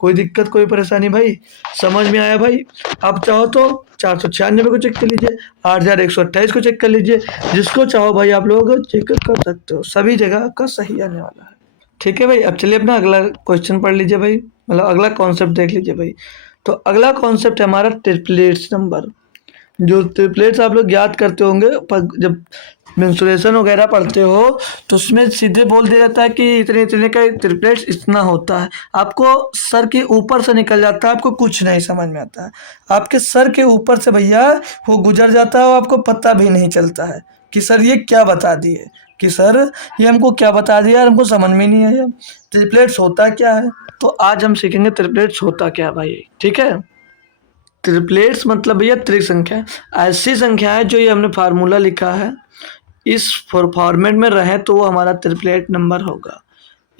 कोई दिक्कत, कोई परेशानी भाई? समझ में आया भाई? आप चाहो तो 496 को चेक कर लीजिए, 8128 को चेक कर लीजिए, जिसको चाहो भाई आप लोग चेक कर सकते हो, सभी जगह आपका सही आने वाला है। ठीक है भाई, अब चलिए अपना अगला क्वेश्चन पढ़ लीजिए भाई, मतलब अगला कॉन्सेप्ट देख लीजिए भाई। तो अगला कॉन्सेप्ट है हमारा ट्रिपलेट्स नंबर। जो ट्रिपलेट्स आप लोग याद करते होंगे, पर जब मेंसुरेशन वगैरह पढ़ते हो तो उसमें सीधे बोल दिया जाता है कि इतने इतने का ट्रिपलेट्स इतना होता है, आपको सर के ऊपर से निकल जाता है, आपको कुछ नहीं समझ में आता है, आपके सर के ऊपर से भैया वो गुजर जाता है और आपको पता भी नहीं चलता है कि सर ये क्या बता दिए, कि सर ये हमको क्या बता दिया, हमको समझ में नहीं आया ट्रिपलेट्स होता क्या है। तो आज हम सीखेंगे ट्रिपलेट्स होता क्या है भाई, ठीक है। ट्रिपलेट्स मतलब भैया त्रिक संख्या, ऐसी संख्या है जो ये हमने फार्मूला लिखा है, इस फॉर्मेट में रहे तो वो हमारा ट्रिपलेट नंबर होगा।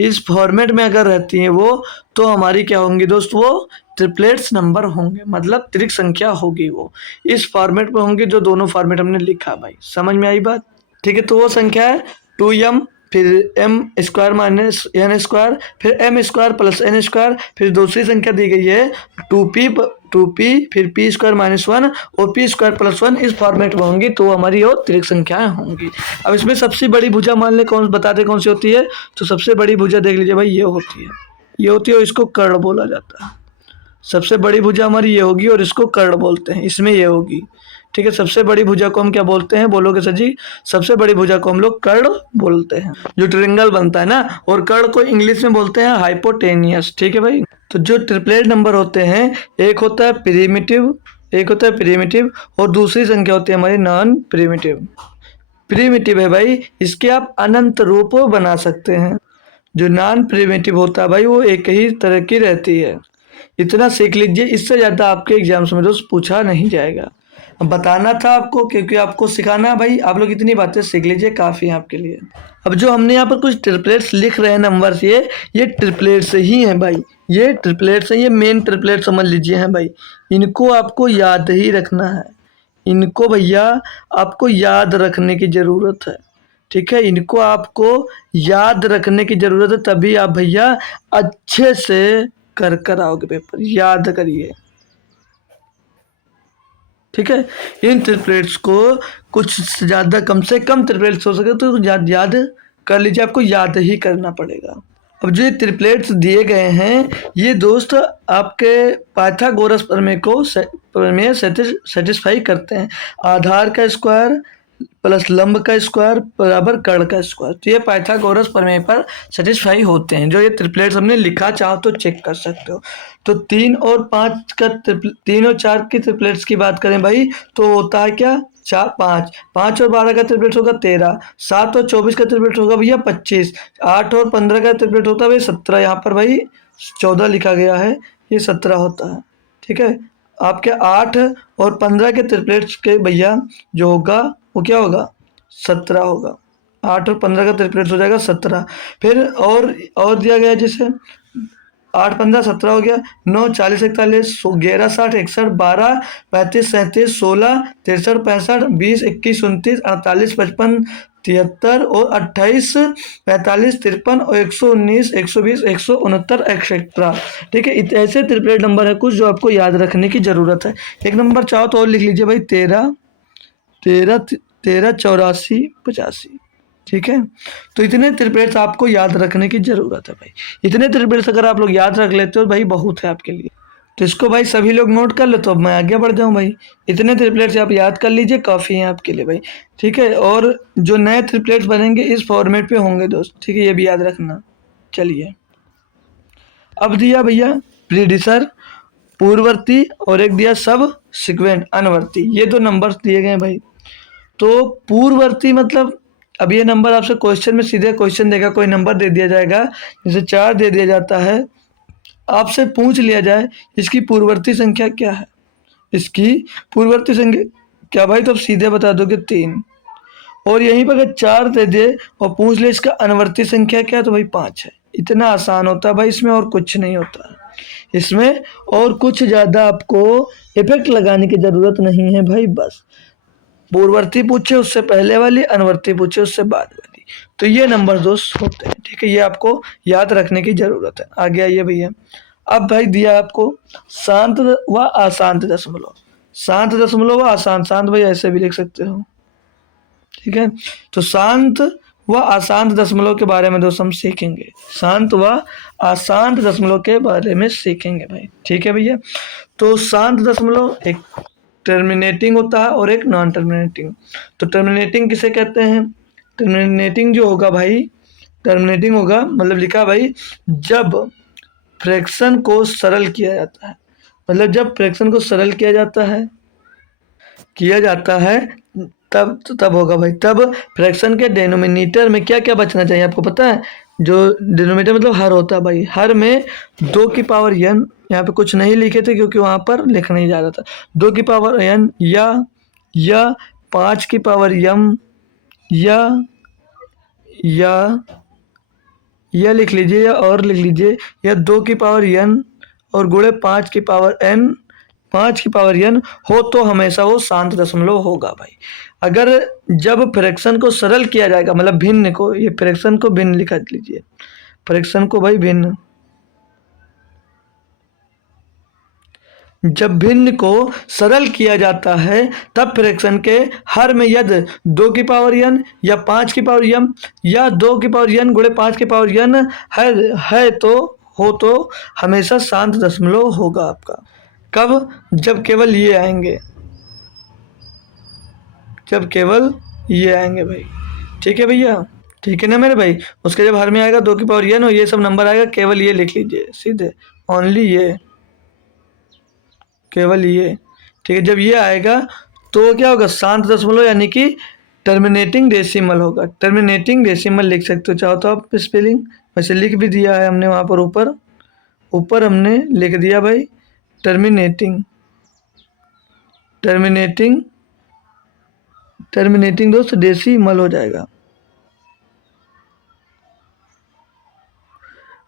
इस फॉर्मेट में अगर रहती हैं वो, तो हमारी क्या होंगी दोस्त, वो ट्रिपलेट्स नंबर होंगे, मतलब त्रिक संख्या होगी वो। इस फॉर्मेट में होंगे जो दोनों फॉर्मेट हमने लिखा भाई। समझ में आई बात? ठीक है, तो वो संख्या है 2m, फिर m square minus n square, फिर m square plus n square, फिर दूसरी संख्या दी गई है 2p, फिर p स्क्वायर माइनस 1 और p स्क्वायर प्लस 1। इस फॉर्मेट में होंगी तो हमारी और त्रिक संख्याएं होंगी। अब इसमें सबसे बड़ी भुजा मान ले, कौन बताते कौन सी होती है? तो सबसे बड़ी भुजा देख लीजिए भाई, ये होती है, ये होती है और इसको कर्ण बोला जाता है। सबसे बड़ी भुजा हमारी ये होगी और इसको कर्ण बोलते हैं, इसमें ये होगी। ठीक है, सबसे बड़ी भुजा को हम क्या बोलते हैं, बोलोगे सर जी? सबसे बड़ी भुजा को हम लोग कर्ण बोलते हैं, जो ट्रायंगल बनता है ना। और कर्ण को इंग्लिश में बोलते हैं हाइपोटेनियस। ठीक है भाई, तो जो ट्रिपलेट नंबर होते हैं, एक होता है प्रिमिटिव और दूसरी संख्या होती है हमारी नॉन प्रिमिटिव। प्रिमिटिव है भाई, इसके आप अनंत रूप बना सकते हैं। जो नॉन प्रिमिटिव होता है भाई, वो एक ही तरह की रहती है। इतना सीख लीजिए, इससे ज़्यादा आपके एग्जाम्स में दोस्त पूछा नहीं जाएगा। अब बताना था आपको, क्योंकि आपको सिखाना भाई। आप लोग इतनी बातें सीख लीजिए, काफ़ी है आपके लिए। अब जो हमने यहाँ पर कुछ ट्रिपलेट्स लिख रहे हैं नंबर, ये ट्रिपलेट्स ही हैं भाई, ये ट्रिपलेट्स हैं, ये मेन ट्रिपलेट समझ लीजिए हैं भाई। इनको आपको याद ही रखना है, इनको भैया आपको याद रखने की ज़रूरत है। ठीक है, इनको आपको याद रखने की ज़रूरत है, तभी आप भैया अच्छे से कर आओगे पेपर। याद करिए, ठीक है। इन ट्रिपलेट्स को कुछ ज़्यादा, कम से कम ट्रिपलेट्स हो सके तो याद कर लीजिए, आपको याद ही करना पड़ेगा। अब जो ये ट्रिपलेट्स दिए गए हैं, ये दोस्त आपके पाइथागोरस प्रमेय सेटिस्फाई करते हैं। आधार का स्क्वायर प्लस लंब का स्क्वायर बराबर कर्ण का स्क्वायर, तो ये पाइथागोरस प्रमेय पर सेटिस्फाई होते हैं। जो ये ट्रिपलेट्स हमने लिखा, चाहो तो चेक कर सकते हो। तो 3 और 4 की ट्रिपलेट्स की बात करें भाई, तो होता है क्या, 4 5 5 और 12 का ट्रिपलेट होगा 13, 7 और 24 का ट्रिपलेट होगा भैया 25, 8 और 15 का ट्रिपलेट होता है भाई 17। यहाँ पर भाई 14 लिखा गया है, ये 17 होता है। ठीक है, आपके 8 और 15 के ट्रिपलेट्स के भैया जो होगा वो क्या होगा, 17 होगा। 8 और 15 का ट्रिपलेट्स हो जाएगा 17। फिर और दिया गया, जैसे 8 15 17 हो गया, 9 40 41 11 60 61 12 35 37 16 63 65 20 21 29 48 55 73 और 28 45 53 और 119 120 169 एक्सेट्रा। ठीक है, ऐसे ट्रिपलेट नंबर है कुछ जो आपको याद रखने की ज़रूरत है। एक नंबर चाहो तो और लिख लीजिए भाई, 13 84 85। ठीक है, तो इतने ट्रिपलेट्स आपको याद रखने की ज़रूरत है भाई। इतने ट्रिपलेट्स अगर आप लोग याद रख लेते हो भाई, बहुत है आपके लिए। तो इसको भाई सभी लोग नोट कर लो, तो अब मैं आगे बढ़ जाऊँ भाई। इतने ट्रिपलेट्स आप याद कर लीजिए, काफ़ी हैं आपके लिए भाई। ठीक है, और जो नए ट्रिपलेट्स बनेंगे इस फॉर्मेट पे होंगे दोस्त, ठीक है, ये भी याद रखना। चलिए, अब दिया भैया प्रीडिसर पूर्ववर्ती और एक दिया सब सिक्वेंट अनवर्ती, ये दो नंबर्स दिए गए भाई। तो पूर्ववर्ती मतलब, अब ये नंबर आपसे क्वेश्चन में सीधे क्वेश्चन देगा, कोई नंबर दे दिया जाएगा, जैसे 4 दे दिया जाता है, आपसे पूछ लिया जाए इसकी पूर्ववर्ती संख्या क्या है, इसकी पूर्ववर्ती संख्या क्या भाई, तो आप सीधे बता दोगे 3। और यहीं पर अगर 4 दे दे और पूछ ले इसका अनुवर्ती संख्या क्या है, तो भाई 5 है। इतना आसान होता है भाई, इसमें और कुछ नहीं होता, इसमें और कुछ ज़्यादा आपको इफेक्ट लगाने की ज़रूरत नहीं है भाई। बस पूर्ववर्ती पूछे उससे पहले वाली, अनुवर्ती पूछे उससे बाद वाली, तो ये नंबर दोस्त होते हैं। ठीक है, ये आपको याद रखने की ज़रूरत है। आगे आइए भैया, अब भाई दिया आपको शांत व अशांत दशमलव। शांत दशमलव व अशांत, शांत भाई ऐसे भी लिख सकते हो। ठीक है, तो शांत व अशांत दशमलव के बारे में दोस्त हम सीखेंगे, शांत व अशांत दशमलव के बारे में सीखेंगे भाई। ठीक है भैया, तो शांत दशमलव एक टर्मिनेटिंग होता है और एक नॉन टर्मिनेटिंग। तो टर्मिनेटिंग किसे कहते हैं, टर्मिनेटिंग जो होगा भाई, टर्मिनेटिंग होगा मतलब लिखा भाई, जब फ्रैक्शन को सरल किया जाता है, मतलब जब फ्रैक्शन को सरल किया जाता है तब होगा भाई। तब फ्रैक्शन के डिनोमिनेटर में क्या क्या बचना चाहिए आपको पता है, जो डिनोमिनेटर मतलब हर होता है भाई, हर में 2 की पावर n, यहाँ पे कुछ नहीं लिखे थे क्योंकि वहाँ पर लिखना ही जा रहा था, 2 की पावर n या 5 की पावर m या यह लिख लीजिए या और लिख लीजिए, या 2 की पावर n और गुणे 5 की पावर n, 5 की पावर n हो तो हमेशा वो शांत दशमलव होगा भाई। अगर जब फ्रैक्शन को सरल किया जाएगा, मतलब भिन्न को, ये फ्रैक्शन को भिन्न लिखा लीजिए, फ्रैक्शन को भाई भिन्न, जब भिन्न को सरल किया जाता है तब फ्रैक्शन के हर में यदि 2 की पावर n या 5 की पावर m या 2 की पावर n गुणे 5 की पावर n है तो हो तो हमेशा शांत दशमलव होगा आपका। कब? जब केवल ये आएंगे, जब केवल ये आएंगे भाई। ठीक है भैया, ठीक है ना मेरे भाई। उसके जब हर में आएगा 2 की पावर n और ये सब नंबर आएगा, केवल ये लिख लीजिए सीधे, ओनली ये, केवल ये। ठीक है, जब ये आएगा तो क्या होगा? शांत दशमलव, यानी कि टर्मिनेटिंग डेसिमल होगा। टर्मिनेटिंग डेसिमल लिख सकते हो चाहो तो आप स्पेलिंग, वैसे लिख भी दिया है हमने वहाँ पर, ऊपर ऊपर हमने लिख दिया भाई टर्मिनेटिंग, टर्मिनेटिंग, टर्मिनेटिंग दोस्त डेसिमल हो जाएगा,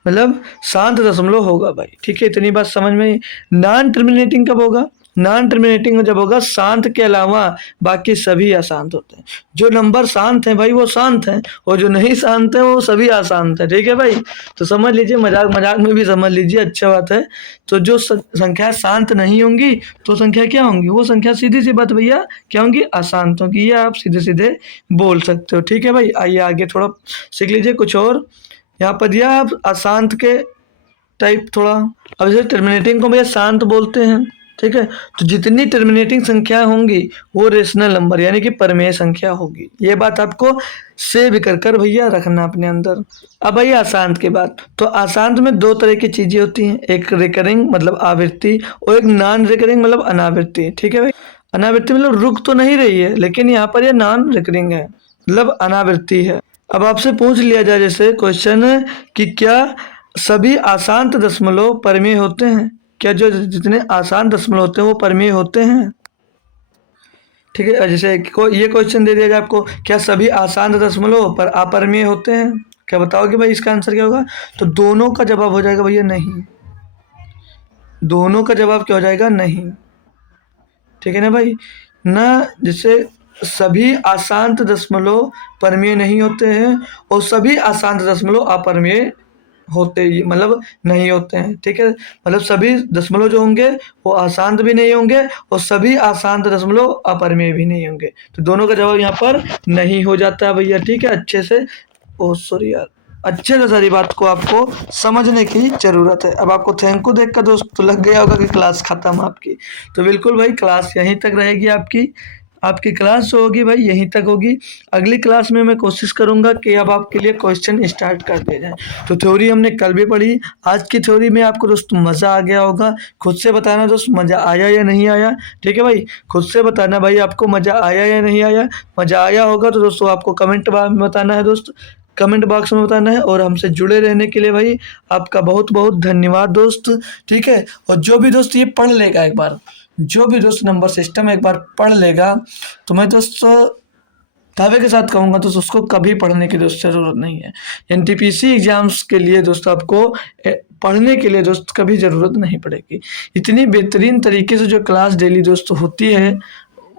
मतलब शांत दशमलव होगा भाई। ठीक है, इतनी बात समझ में। नॉन टर्मिनेटिंग कब होगा? नॉन टर्मिनेटिंग जब होगा शांत के अलावा बाकी सभी अशांत होते हैं। जो नंबर शांत हैं भाई वो शांत हैं, और जो नहीं शांत हैं वो सभी अशांत हैं। ठीक है भाई, तो समझ लीजिए, मजाक मजाक में भी समझ लीजिए, अच्छा बात है। तो जो संख्या शांत नहीं होंगी तो संख्या क्या होंगी? वो संख्या सीधी सी बात भैया क्या होंगी? अशांत होंगी। ये आप सीधे सीधे बोल सकते हो। ठीक है भाई, आइए आगे थोड़ा सीख लीजिए कुछ और। यहाँ पर दिया आप अशांत के टाइप थोड़ा। अब जैसे टर्मिनेटिंग को भैया शांत बोलते हैं, ठीक है, तो जितनी टर्मिनेटिंग संख्या होंगी वो रेशनल नंबर यानी कि परमेय संख्या होगी। ये बात आपको सेव कर कर भैया रखना अपने अंदर। अब भैया अशांत की बात, तो अशांत में 2 तरह की चीजें होती हैं, एक रिकरिंग मतलब आवृत्ति, और एक नॉन रिकरिंग मतलब अनावृत्ति। ठीक है भाई, अनावृत्ति मतलब रुक तो नहीं रही है, लेकिन यहाँ पर ये नॉन रिकरिंग है, मतलब अनावृत्ति है। अब आपसे पूछ लिया जाए जैसे क्वेश्चन कि क्या सभी अशांत दशमलव परमेय होते हैं? क्या जो जितने अशांत दशमलव होते हैं वो परमेय होते हैं? ठीक है, जैसे ये क्वेश्चन दे दिया जाए आपको, क्या सभी अशांत दशमलव पर अपरमेय होते हैं? क्या बताओगे भाई इसका आंसर क्या होगा? तो दोनों का जवाब हो जाएगा भैया नहीं, दोनों का जवाब क्या हो जाएगा? नहीं। ठीक है ना भाई, ना जैसे सभी अशांत दशमलव परमेय नहीं होते हैं और सभी अशांत दशमलव अपरमेय होते ही मतलब नहीं होते हैं। ठीक है, मतलब सभी दशमलव जो होंगे वो अशांत भी नहीं होंगे और सभी अशांत दशमलव अपरमेय भी नहीं होंगे। तो दोनों का जवाब यहाँ पर नहीं हो जाता है भैया। ठीक है, अच्छे से, ओ सॉरी यार, अच्छे से सारी बात को आपको समझने की ज़रूरत है। अब आपको थैंक यू देख कर दोस्त तो लग गया होगा कि क्लास ख़त्म आपकी। तो बिल्कुल भाई, क्लास यहीं तक रहेगी आपकी। आपकी क्लास जो होगी भाई यहीं तक होगी। अगली क्लास में मैं कोशिश करूंगा कि अब आपके लिए क्वेश्चन स्टार्ट कर दिया जाए। तो थ्योरी हमने कल भी पढ़ी, आज की थ्योरी में आपको दोस्त मज़ा आ गया होगा। खुद से बताना दोस्त मज़ा आया या नहीं आया। ठीक है भाई, खुद से बताना भाई आपको मज़ा आया या नहीं आया। मज़ा आया होगा तो दोस्तों आपको कमेंट में बताना है दोस्त, कमेंट बॉक्स में बताना है। और हमसे जुड़े रहने के लिए भाई आपका बहुत बहुत धन्यवाद दोस्त। ठीक है, और जो भी दोस्त ये पढ़ लेगा एक बार, जो भी दोस्त नंबर सिस्टम एक बार पढ़ लेगा तो मैं दोस्त दावे के साथ कहूँगा तो उसको कभी पढ़ने की दोस्त ज़रूरत नहीं है। एनटीपीसी एग्जाम्स के लिए दोस्त आपको पढ़ने के लिए दोस्त कभी ज़रूरत नहीं पड़ेगी। इतनी बेहतरीन तरीके से जो क्लास डेली दोस्त होती है,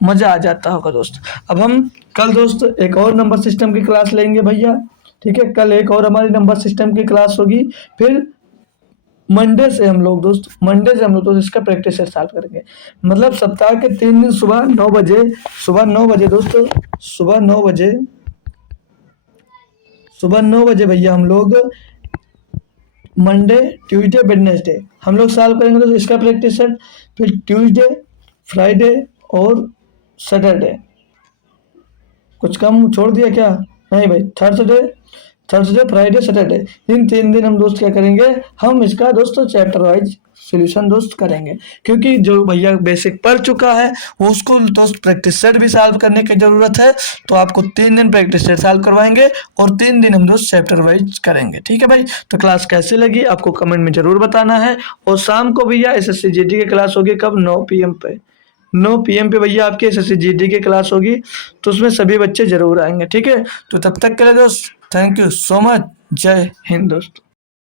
मज़ा आ जाता होगा दोस्त। अब हम कल दोस्त एक और नंबर सिस्टम की क्लास लेंगे भैया। ठीक है, कल एक और हमारी नंबर सिस्टम की क्लास होगी। फिर मंडे से हम लोग दोस्त इसका प्रैक्टिस स्टार्ट करेंगे। मतलब सप्ताह के 3 दिन सुबह 9 बजे, दोस्त सुबह 9 बजे भैया हम लोग मंडे ट्यूसडे वेडनेसडे हम लोग सॉल्व करेंगे दोस्त इसका प्रैक्टिस सेट। फिर ट्यूसडे, फ्राइडे और सैटरडे, कुछ कम छोड़ दिया क्या? नहीं भाई, थर्सडे फ्राइडे सैटरडे, इन 3 दिन हम दोस्त क्या करेंगे, हम इसका दोस्तों चैप्टर वाइज सॉल्यूशन दोस्त करेंगे। क्योंकि जो भैया बेसिक पढ़ चुका है वो उसको दोस्त प्रैक्टिस सेट भी सॉल्व करने की ज़रूरत है। तो आपको 3 दिन प्रैक्टिस सेट सॉल्व करवाएंगे और 3 दिन हम दोस्त चैप्टर वाइज करेंगे। ठीक है भाई, तो क्लास कैसी लगी आपको कमेंट में ज़रूर बताना है। और शाम को भैया एसएससी जीडी की क्लास होगी कब? 9 PM पे, 9 PM पे भैया आपकी एसएससी जीडी की क्लास होगी। तो उसमें सभी बच्चे ज़रूर आएंगे। ठीक है, तो तब तक के लिए दोस्त थैंक यू सो मच। जय हिंद दोस्तों।